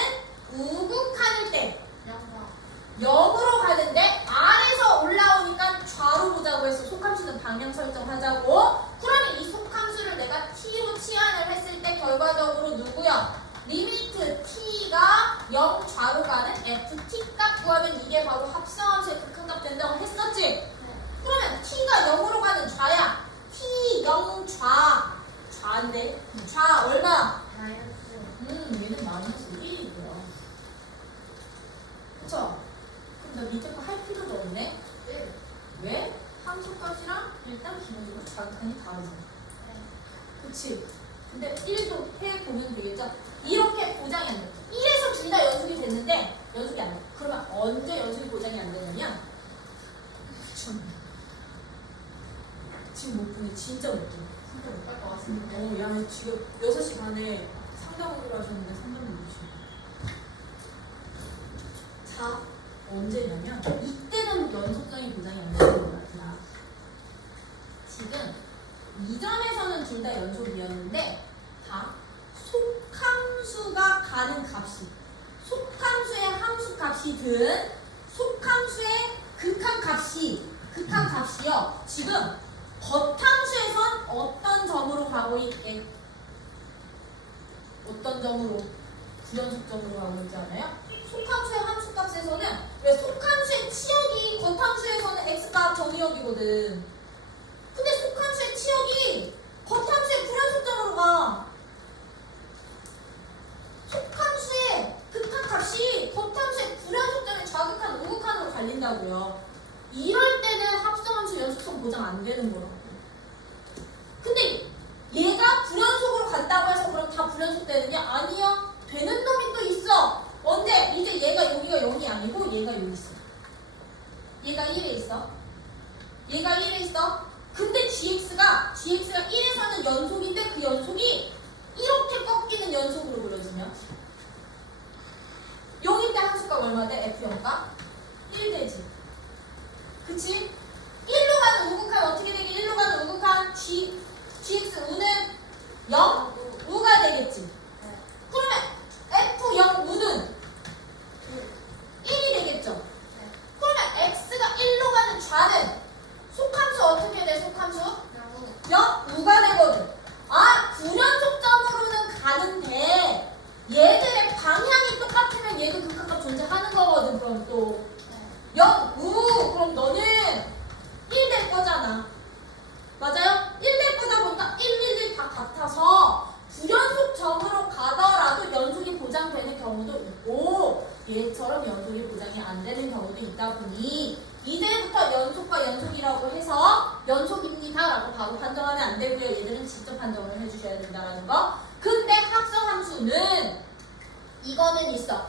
우극한일 때 0으로 가는데 아래서 올라오니까 좌로 보자고 해서 속함수는 방향 설정하자고. 그러면 이 속함수를 내가 t로 치환을 했을 때 결과적으로 누구야? 리미트 t가 0 좌로 가는 ft 값 구하면 이게 바로 합성함수의 극한값 된다고 했었지? 그러면 t가 0으로 가는 좌야. t 0 좌인데 좌 얼마? 얘는 마이너스 1이고요. 그쵸? 그럼 나 밑에 거 할 필요도 없네? 왜? 함수값이랑 일단 기본적으로 좌극한이 다르잖아. 그치? 근데 1도 해보면 되겠죠? 이렇게 보장이 안 돼. 1에서 둘 다 연속이 됐는데 연속이 안 돼. 그러면 언제 연속이 보장이 안 되냐면 지금 못 보네. 진짜 못 보네. 진짜 못할 것 같습니다. 야 지금 6시 반에 상담 오기로 하셨는데 상담을 못 주시네. 자, 언제냐면 이때는 연속성이 보장이 안 되는 것 같아. 지금 이전에서는 둘 다 연속이었는데 다 속함수가 가는 값이 속함수의 함수값이든 속함수의 극한값이요. 지금 겉함수에선 어떤 점으로 가고 있게? 어떤 점으로? 불연속점으로 가고 있지 않아요? 속함수의 함수값에서는 왜 속함수의 치역이 겉함수에서는 x값 정의역이거든. 근데 속함수의 치역이 겉함수의 불연속점으로 가. 속함수의 극한값이 겉함수의 불연속점의 좌극한 우극한으로 갈린다고요. 이럴 때는 합성함수 연속성 보장 안 되는 거라고. 근데 얘가 불연속으로 간다고 해서 그럼 다 불연속 되느냐? 아니요. 되는 놈이 또 있어. 언제? 이제 얘가 여기가 0이 아니고 얘가 여기 있어. 얘가 1에 있어. 얘가 1에 있어. 근데 gx가 1에서는 연속인데 그 연속이 이렇게 꺾이는 연속으로 그려지면 0인데 함수가 얼마 돼? f0가 1 되지. 그치? 1로 가는 우극한 어떻게 되게? 1로 가는 우극한 gx 우는 0 우가 되겠지. 그러면 f0 우는 1이 되겠죠. 그러면 x가 1로 가는 좌는 속함수 어떻게 돼? 속함수 0 우가 되거든. 아, 불연속점으로는 가는데 얘들의 방향이 똑같으면 얘도 극한값 존재하는 거거든. 그럼 또 0 우 그럼 너는 1 될 거잖아. 맞아요? 1 될 거다 보니까 1, 1, 1 다 같아서 불연속점으로 가더라도 연속이 보장되는 경우도 있고 얘처럼 연속이 보장이 안 되는 경우도 있다 보니 이제부터 연속과 연속이라고 해서 연속입니다 라고 바로 판정하면 안 되고요. 얘들은 직접 판정을 해주셔야 된다는 거. 근데 합성함수는 이거는 있어.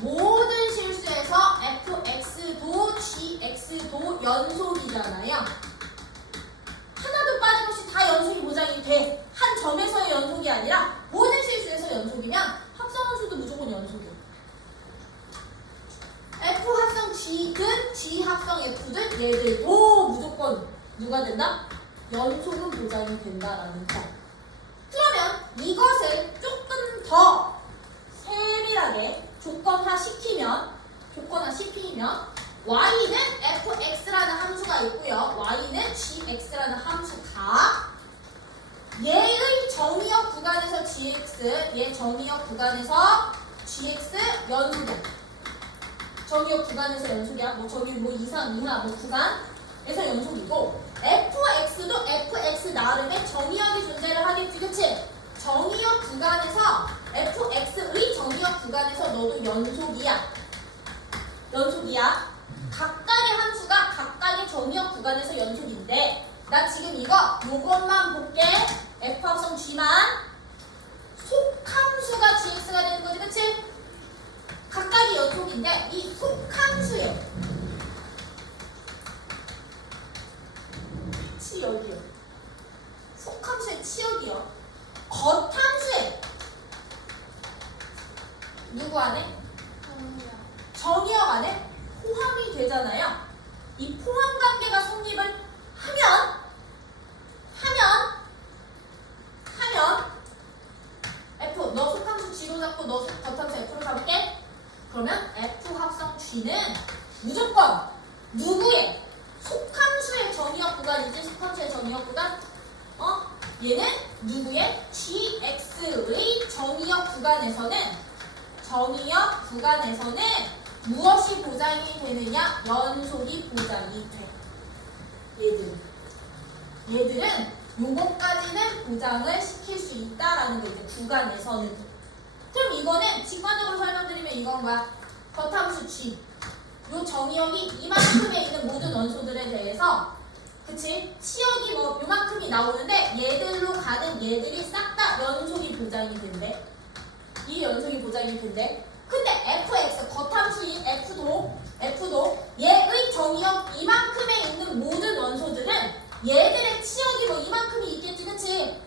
모든 실수에서 fx도 gx도 연속이잖아요. 하나도 빠짐없이 다 연속이 보장이 돼. 한 점에서의 연속이 아니라 모든 실수에서 연속이면 합성함수도 무조건 연속이야. f G든 G 합성 F든 얘들도 무조건 누가 된다? 연속은 보장이 된다라는 거. 그러면 이것을 조금 더 세밀하게 조건화시키면 y는 fx라는 함수가 있고요. y는 gx라는 함수가 얘의 정의역 구간에서 gx, 얘 정의역 구간에서 gx 연속이야. 정의역 구간에서 연속이야. 뭐 저기 뭐 이상, 이하, 뭐 구간에서 연속이고 fx도 fx 나름의 정의역이 존재를 하겠지, 그치? 정의역 구간에서 fx의 정의역 구간에서 너도 연속이야. 각각의 함수가 각각의 정의역 구간에서 연속인데 나 지금 요것만 볼게. f 합성 g만 속함수가 gx가 되는 거지, 그치? 각각이 연속인데 이 속함수의 치역이요. 속함수의 치역이요. 겉함수의 누구 안에? 정의역 안에 포함이 되잖아요. 이 포함 관계가 성립을 하면 F, 너 속함수 G로 잡고 너 겉함수 F로 잡을게. 그러면 F 합성 G는 무조건 누구의? 속함수의 정의역 구간이지. 속함수의 정의역 구간. 얘는 누구의? GX의 정의역 구간에서는 무엇이 보장이 되느냐? 연속이 보장이 돼. 얘들은 요것까지는 보장을 시킬 수 있다라는 게 이제 구간에서는. 그럼 이거는 직관적으로 설명드리면 이건 뭐야? 겉함수 G. 요 정의역이 이만큼에 있는 모든 원소들에 대해서, 그치? 치역이 뭐 요만큼이 나오는데 얘들로 가는 얘들이 싹 다 연속이 보장이 된대. 이 연속이 보장이 된대. 근데 fx, 겉함수인 F도 얘의 정의역 이만큼에 있는 모든 원소들은 얘들의 치역이 뭐 이만큼이 있겠지, 그치?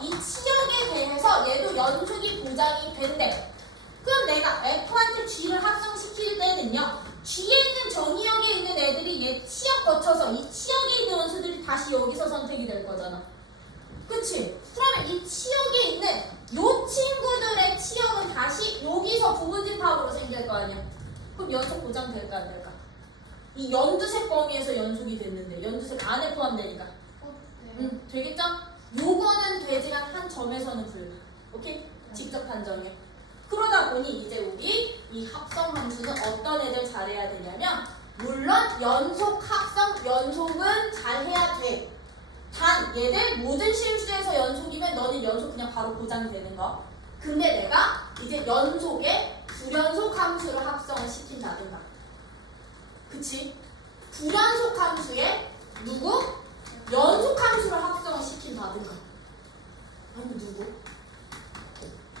이 치역에 대해서 얘도 연속이 보장이 된대. 그럼 내가 F한테 G를 합성시킬 때는요, G에 있는 정의역에 있는 애들이 얘 치역 거쳐서 이 치역에 있는 원소들이 다시 여기서 선택이 될 거잖아. 그치? 그러면 이 치역에 있는 요 친구들의 치역은 다시 여기서 부분집합으로 생길 거 아니야? 그럼 연속 보장 될까 안 될까? 이 연두색 범위에서 연속이 됐는데 연두색 안에 포함되니까. 응, 되겠죠? 요거는 되지만 한 점에서는 불가. 오케이? 직접 판정해. 그러다 보니 이제 우리 이 합성 함수는 어떤 애들 잘해야 되냐면, 물론 연속 합성 연속은 잘해야 돼. 단 얘들 모든 실수에서 연속이면 너는 연속 그냥 바로 보장되는 거. 근데 내가 이제 연속에 불연속 함수를 합성을 시킨다든가. 그치? 불연속 함수에 누구? 연속 함수를 합성을 시킨다든가. 아니 누구?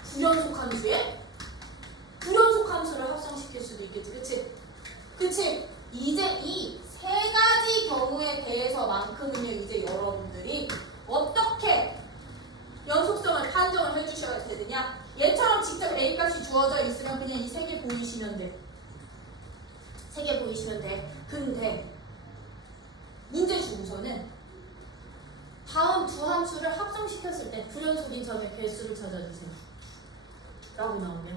불연속 함수에 불연속 함수를 합성시킬 수도 있겠지. 그치? 그치? 이제 이 세 가지 경우에 대해서만큼은요, 이제 여러분들이 어떻게 연속성을 판정을 해주셔야 되느냐? 얘처럼 직접 A값이 주어져 있으면 그냥 이 세 개 보이시면 돼. 세 개 보이시면 돼. 근데 문제 주소는 다음 두 함수를 합성시켰을 때 불연속인 점의 개수를 찾아주세요. 라고 나오면,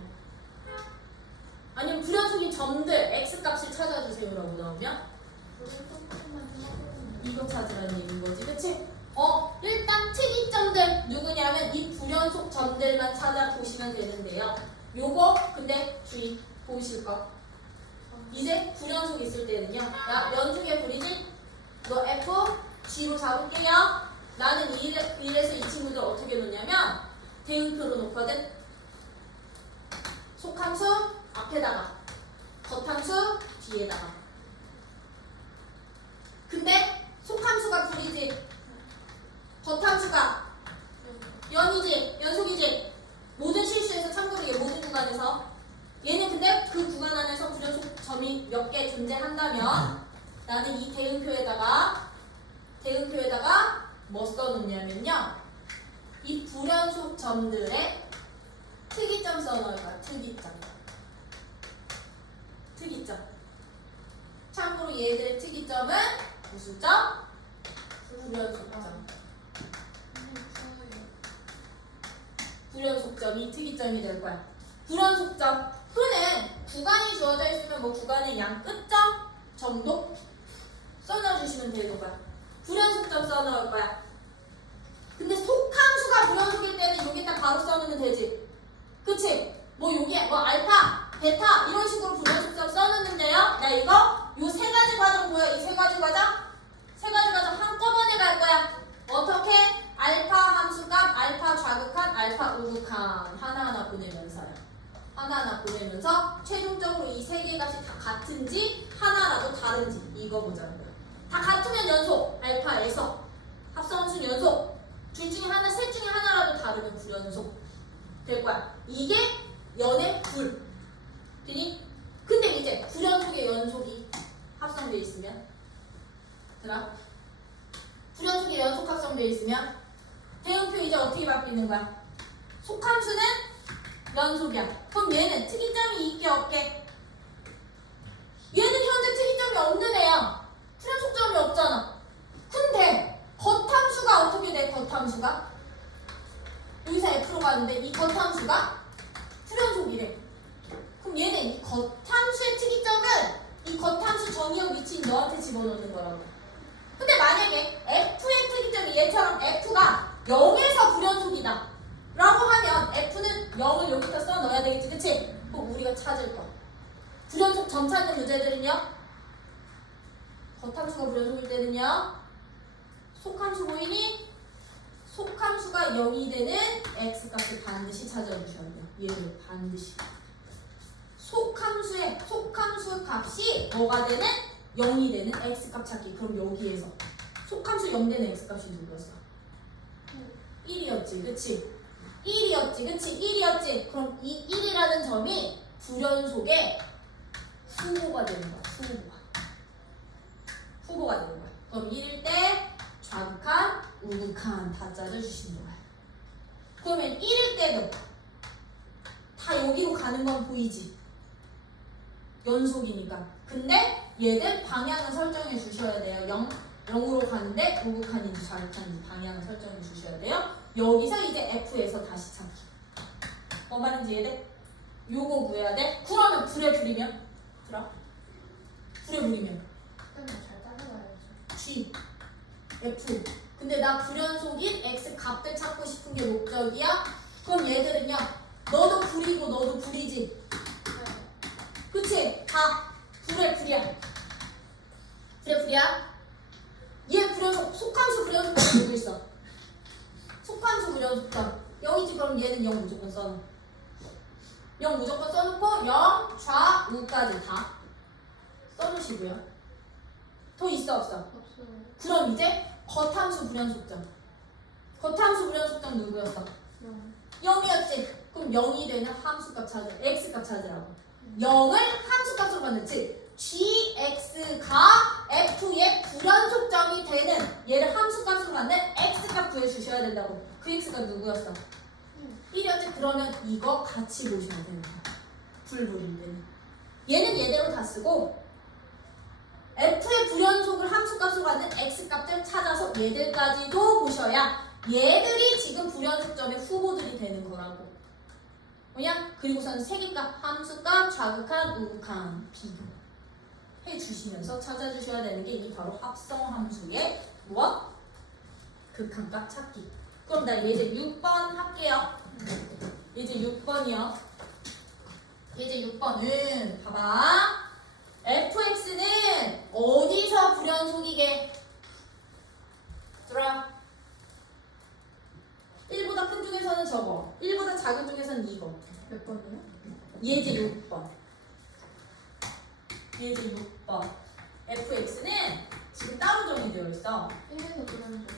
아니면 불연속인 점들 X값을 찾아주세요 라고 나오면 이거 찾으라는 얘기인 거지, 그치? 일단 특이점들 누구냐면 이 불연속 점들만 찾아보시면 되는데요. 요거 근데 주의 보이실 거. 이제 불연속 있을 때는요, 야 연속의 불이지? 너 F, G로 잡을게요. 나는 1에서 이 친구들 어떻게 놓냐면 대응표로 놓거든. 속함수 앞에다가 겉함수 뒤에다가. 근데 속함수가 불이지, 겉함수가 연이지, 연속이지. 모든 실수에서 참고로 얘 모든 구간에서 얘는 근데 그 구간 안에서 불연속 점이 몇 개 존재한다면 나는 이 대응표에다가 뭐 써놓냐면요, 이 불연속 점들의 특이점 써놓을 거야. 특이점. 그럼 얘들의 특이점은 무슨 점? 불연속점. 불연속점이 특이점이 될 거야. 불연속점. 흔은 구간이 주어져 있으면 뭐 구간의 양 끝점 정도 써넣어주시면 되는 거야. 불연속점 써넣을 거야. 근데 속함수가 불연속일 때는 여기다 바로 써놓으면 되지. 그치? 뭐 여기에 뭐 알파, 베타 이런 식으로 불연속점 써놓는데요. 나 이거 요 세 가지 과정 보여? 이 세 가지 과정? 세 가지 과정 한꺼번에 갈 거야. 어떻게? 알파 함수값, 알파 좌극한, 알파 우극한 하나하나 보내면서요. 하나하나 보내면서 최종적으로 이 세 개의 값이 다 같은지 하나라도 다른지 이거 보자는 거야. 다 같으면 연속, 알파에서 합성함수는 연속. 둘 중에 하나, 셋 중에 하나라도 다르면 불연속 될 거야. 이게 연의 불. 되니? 근데 이제 불연속의 연속이 합성되어 있으면 들어? 불연속의 연속 합성되어 있으면 대응표 이제 어떻게 바뀌는 거야? 속함수는 연속이야. 그럼 얘는 특이점이 있게 없게? 얘는 현재 특이점이 없는 애야. 불연속점이 없잖아. 근데 겉함수가 어떻게 돼? 겉함수가? 여기서 F로 가는데 이 겉함수가 불연속이래. 그럼 얘는 이 겉함수의 특이점은 이 겉함수 정의역 위치인 너한테 집어넣는 거라고. 근데 만약에 F의 특이점이 얘처럼 F가 0에서 불연속이다 라고 하면 F는 0을 여기다 써넣어야 되겠지, 그치? 그럼 우리가 찾을 거. 불연속 점 찾는 문제들은요? 겉함수가 불연속일 때는요? 속함수 보이니? 속함수가 0이 되는 x값을 반드시 찾아주셔야 돼요. 얘를 반드시. 속함수 값이 뭐가 되는? 0이 되는 x값 찾기. 그럼 여기에서 속함수 0 되는 x값이 누구였어? 1이었지, 그치? 1이었지, 그치? 1이었지? 그럼 이 1이라는 점이 불연속의 후보가 되는 거야, 후보가 되는 거야. 그럼 1일 때 좌극한, 우극한 다 짜져주시는 거야. 그러면 1일 때도 다 여기로 가는 건 보이지? 연속이니까. 근데 얘들 방향을 설정해 주셔야 돼요. 0으로 가는데 우극한인지 좌극한인지 방향을 설정해 주셔야 돼요. 여기서 이제 F에서 다시 찾기. 뭐 말인지 얘들? 요거 구해야 돼. 그러면 불에 불이면? 들어? 불에 불이면? 그때는 잘 따라가야죠. G, F. 근데 나 불연속인 X 값들 찾고 싶은 게 목적이야? 그럼 얘들은요. 너도 불이고 너도 불이지. 그치? 다 불에 불이야. 불에 불이야? 얘 불연속, 속함수 불연속점 누구 있어? 속함수 불연속점 0이지. 그럼 얘는 0 무조건 써놓고 0 무조건 써놓고 0, 좌, 우까지 다 써놓으시고요. 더 있어 없어? 없어요. 그럼 이제 겉함수 불연속점. 겉함수 불연속점 누구였어? 0이었지. 그럼 0이 되는 함수값 찾아. x값 찾으라고. 0을 함수값으로 만들지. gx가 f의 불연속점이 되는 얘를 함수값으로 만든 x값 구해주셔야 된다고. 그 x가 누구였어? 1이었지. 그러면 이거 같이 보시면 되는 거야. 불불일 때는. 얘는 얘대로 다 쓰고 f의 불연속을 함수값으로 만든 x값들 찾아서 얘들까지도 보셔야 얘들이 지금 불연속점의 후보들이 되는 거라고. 뭐냐? 그리고서는 세개값, 함수값, 좌극한, 우극한 비교 해주시면서 찾아주셔야 되는 게 이 바로 합성함수의 무엇? 극한값 찾기. 그럼 나 예제 6번 할게요. 예제 6번이요. 예제 6번은 봐봐. fx는 어디서 불연속이게? 들어와. 1보다 큰 중에서는 저거, 1보다 작은 중에서는 이거. 몇 번이요? 예제 6번. 예제 6번. fx는 지금 따로 정의되어 있어. 1에서 불연속.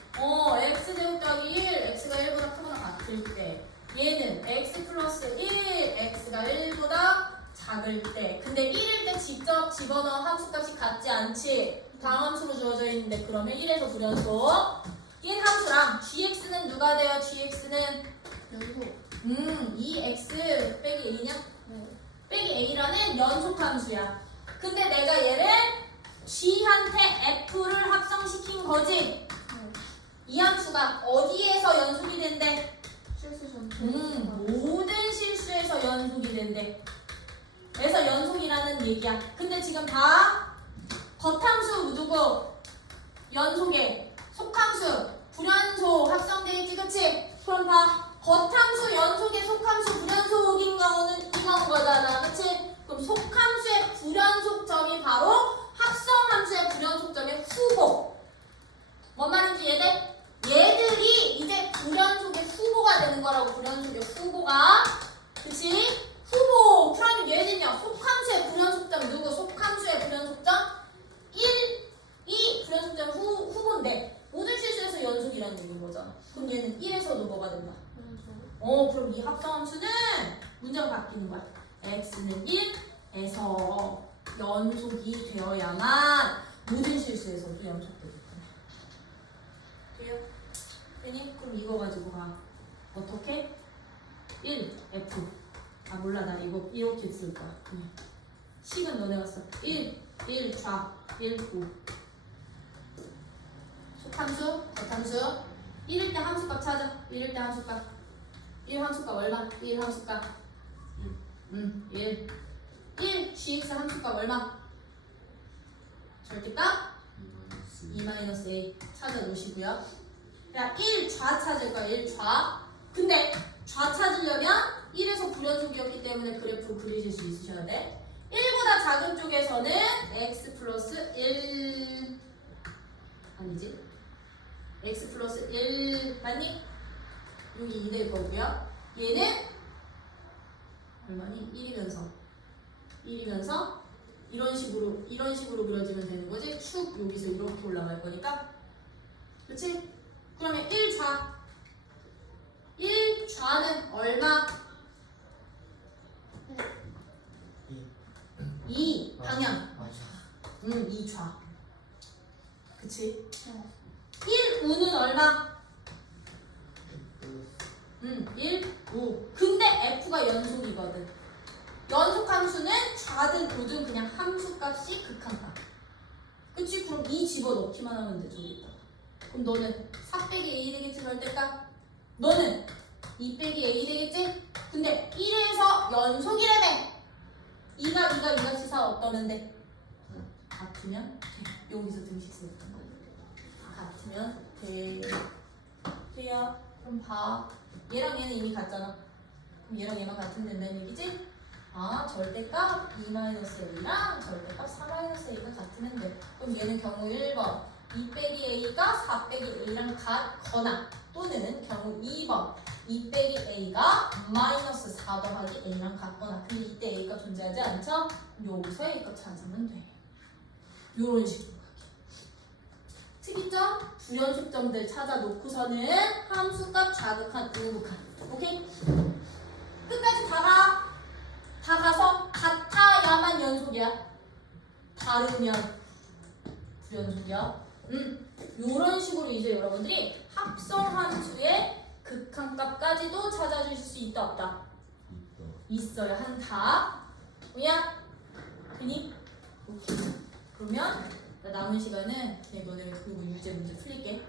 x제곱 더하기 1, x가 1보다 크거나 같을 때 얘는 x 플러스 1, x가 1보다 작을 때. 근데 1일 때 직접 집어넣은 함수값이 같지 않지? 다음 함수로 주어져 있는데 그러면 1에서 불연속. 얘 함수랑 gx는 누가 돼요? gx는 연속. 2x 빼기 a냐? 네. 빼기 a라는 연속함수야. 근데 내가 얘를 g 거지? 이 함수가 어디에서 연속이 된대? 실수 전. 모든 실수에서 연속이 된대. 그래서 연속이라는 얘기야. 근데 지금 봐. 겉함수 누구? 연속에 속함수 불연속 합성돼 있지, 그치? 그럼 봐. 겉함수 연속에 속함수 불연속인 경우는 이건 거잖아, 그치? 그럼 속함수의 불연속점이 바로 합성함수의 불연속점의 후보. 뭔 말인지 이해돼? 얘들이 이제 불연속의 후보가 되는 거라고. 불연속의 후보가, 그치? 후보. 그러면 얘는요, 속함수의 불연속점 누구? 속함수의 불연속점 1, 2 불연속점 후보인데 모든 실수에서 연속이라는 얘기인 거잖아. 그럼 얘는 1에서도 뭐가 된다? 그럼 이 합성함수는 문제가 바뀌는 거야. x는 1에서 연속이 되어야만 모든 실수에서도 연속되겠구나. 돼요? 되니? 그럼 이거 가지고 가. 어떻게? 1, f. 몰라, 나 이거 이렇게 쓸 거야. 식은 너네가 써. 1, 1 좌, 1 구. 속함수, 겉함수. 1일 때 함수값 찾아. 1일 때 함수값. 1 함수값 얼마? 1 함수값 1 gx 함수값 얼마? 절대값 2-a 찾아 놓으시고요. 야, 1 좌 찾을 거야. 1 좌. 근데 좌 찾으려면 1에서 불연속이었기 때문에 그래프 그리실 수 있으셔야 돼. 1보다 작은 쪽에서는 x 플러스 1 아니지? x 플러스 1 맞니? 여기 2 될 거고요. 얘는 얼마니? 1이면서 이런 식으로 그려지면 되는 거지. 축 여기서 이렇게 올라갈 거니까. 그렇지? 그러면 1좌 1좌는 얼마? 2 방향. 2좌. 그치? 1우는 얼마? 1, 5. 근데 F가 연속이거든. 연속함수는 좌든 우든 그냥 함수값이 극한값. 그치? 그럼 2 집어넣기만 하면 돼, 저기다가. 그럼 너는 4 빼기 A 되겠지, 절대값? 너는 2 빼기 A 되겠지? 근데 1에서 연속이라며! 2가 시사 어떠는데? 같으면 돼. 여기서 등식 쓰였던 거. 같으면 돼. 돼요. 그럼 봐. 얘랑 얘는 이미 같잖아. 그럼 얘랑 얘만 같으면 된다는 얘기지? 절대값 2-a랑 절대값 4-a가 같으면 돼. 그럼 얘는 경우 1번 2 빼기 a가 4 빼기 a랑 같거나, 또는 경우 2번 2 빼기 a가 마이너스 4 더하기 a랑 같거나. 근데 이때 a가 존재하지 않죠? 여기서 a값 찾으면 돼. 요런 식으로 가기. 특이점, 불연속점들 찾아놓고서는 함수값, 좌극한, 우극한. 오케이? 끝까지 다 가서 같아야만 연속이야. 다르면 불연속이야. 요런 식으로 이제 여러분들이 합성함수의 극한값까지도 찾아주실 수 있다, 없다? 있어야 한다. 뭐야? 되니? 오케이. 그러면 남은 시간은 너네 그리고 유제 문제 풀릴게.